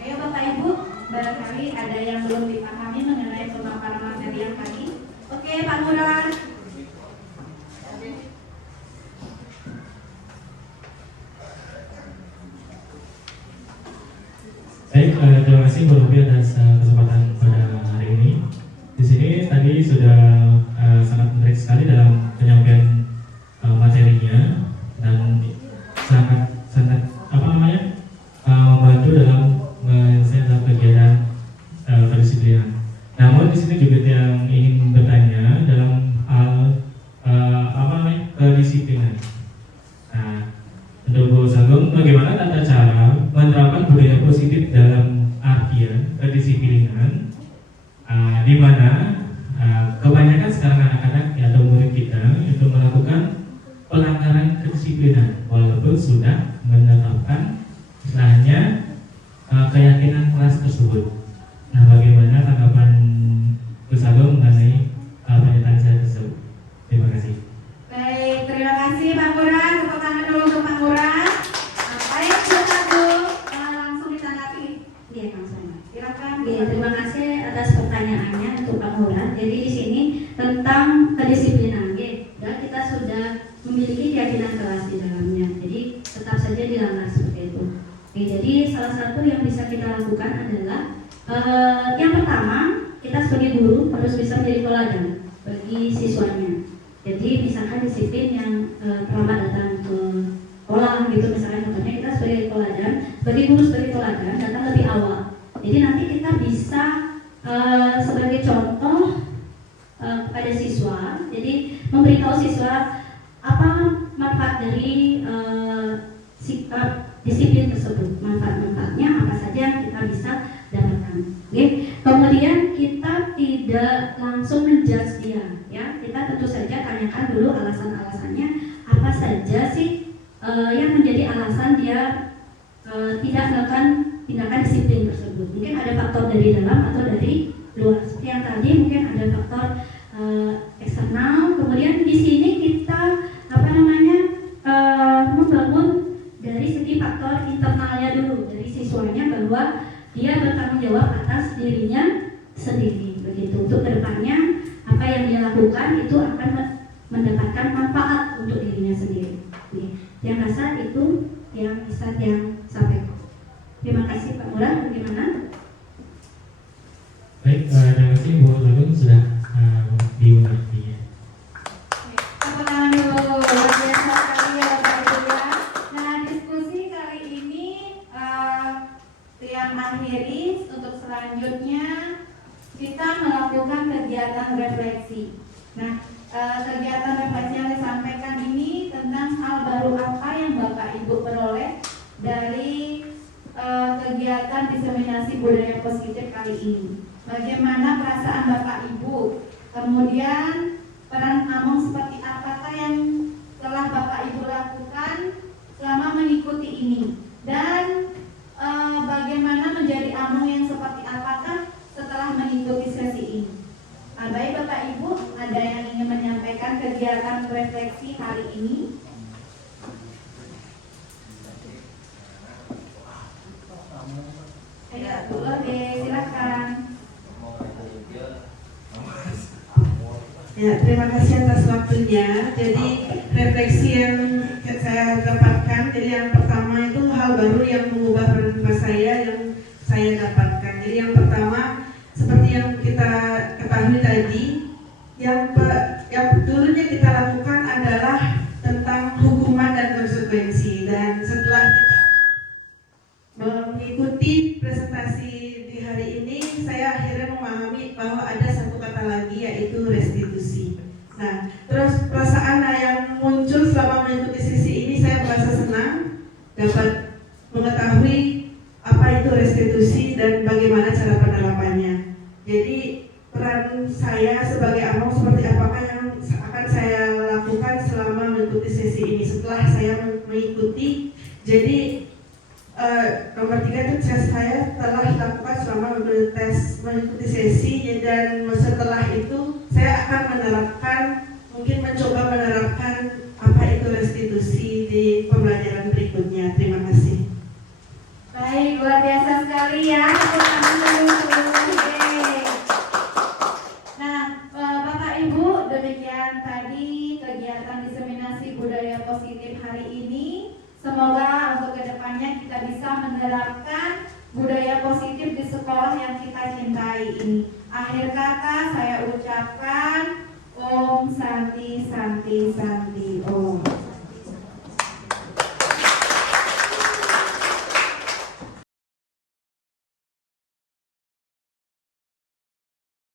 Ayo Bapak Ibu, barangkali ada yang belum dipahami mengenai pemaparan materi yang tadi. Oke, Pak Ngurah. Baik, terima kasih Bu Ruby atas kesempatan pada hari ini. Di sini tadi sudah sangat menarik sekali dalam penyampaian materinya dan sangat membantu dalam dalam kegiatan kedisiplinan. Namun di sini juga yang ingin bertanya dalam hal kedisiplinan. Nah, untuk Bu Sagong, bagaimana tata cara menerapkan budaya positif dalam artian kedisiplinan, di mana kebanyakan sekarang anak-anak atau murid kita itu melakukan pelanggaran kedisiplinan walaupun sudah menetapkan istilahnya keyakinan kelas tersebut. Nah, bagaimana tanggapan Bu Sagong mengenai pernyataan saya tersebut? Terima kasih. Baik, terima kasih Pak Ngurah. Tepuk tangan dulu untuk Pak Ngurah. Baik, Bu Sagong, langsung ditanggapi. Iya, langsung. Silakan. Iya, terima kasih atas pertanyaannya untuk Pak Ngurah. Jadi di sini tentang kedisiplinan, dan kita sudah memiliki keyakinan pimpinan kelas di dalamnya. Jadi tetap saja dilanggar seperti itu. Oke, jadi salah satu yang bisa kita lakukan adalah yang pertama, kita sebagai guru harus bisa menjadi teladan bagi siswanya. Jadi misalkan disiplin yang terlambat datang ke sekolah gitu, misalkan contohnya kita sebagai teladan, sebagai guru sebagai teladan datang lebih awal. Jadi nanti kita bisa sebagai contoh kepada siswa, jadi memberitahu siswa apa manfaat dari sikap disiplin tersebut, manfaat-manfaatnya apa saja yang kita bisa dapatkan. Oke. Kemudian kita tidak langsung menjudge dia, ya. Kita tentu saja tanyakan dulu alasan-alasannya apa saja sih yang menjadi alasan dia tidak melakukan tindakan disiplin tersebut. Mungkin ada faktor dari dalam atau dari luar. Seperti yang tadi mungkin ada faktor eksternal. Kemudian di sini kita membangun dari segi faktor internalnya dulu, dari siswanya bahwa dia bertanggung jawab atas dirinya sendiri. Begitu untuk kedepannya apa yang dia lakukan itu akan mendapatkan manfaat untuk dirinya sendiri. Yang rasa itu yang bisa yang sampaikan. Terima kasih Pak Murad, bagaimana? Baik, terima kasih Bu Lagun sudah diundang. Tepuk tangan dulu, luar biasa sekali ya Bapak Ibu ya. Nah, diskusi kali ini yang akhiri. Untuk selanjutnya kita melakukan kegiatan refleksi. Nah, kegiatan refleksi yang disampaikan ini tentang hal baru apa yang Bapak Ibu peroleh dari kegiatan diseminasi budaya positif kali ini. Bagaimana perasaan Bapak Ibu? Kemudian peran Among seperti apakah yang telah Bapak Ibu lakukan selama mengikuti ini? Dan bagaimana menjadi Among yang seperti apakah setelah mengikuti sesi ini? Baik Bapak Ibu, ada yang ingin menyampaikan kegiatan refleksi hari ini? Ya, boleh, silakan. Ya, terima kasih atas waktunya. Jadi refleksi yang saya dapatkan, jadi yang pertama itu hal baru yang mengubah paradigma saya yang saya dapatkan. Jadi yang pertama seperti yang kita ketahui tadi, yang dulunya kita lakukan adalah tentang hukuman dan konsekuensi. Dan setelah kita mengikuti presentasi di hari ini, saya akhirnya memahami bahwa ada satu kata lagi yaitu restitusi. Nah, terus perasaan yang muncul selama mengikuti sesi ini, saya merasa senang dapat mengetahui apa itu restitusi dan bagaimana cara penerapannya. Jadi peran saya sebagai Among seperti apakah yang akan saya lakukan selama mengikuti sesi ini. Setelah saya mengikuti, jadi nomor 3 itu saya telah lakukan selama mengikuti sesi, dan setelah itu saya akan mencoba menerapkan apa itu restitusi di pembelajaran berikutnya. Terima kasih. Baik, luar biasa sekali ya. Nah, Bapak Ibu, demikian tadi kegiatan diseminasi budaya positif hari ini. Semoga untuk kedepannya kita bisa menerapkan budaya positif di sekolah yang kita cintai ini. Akhir kata saya ucapkan Om Santi Santi Santi.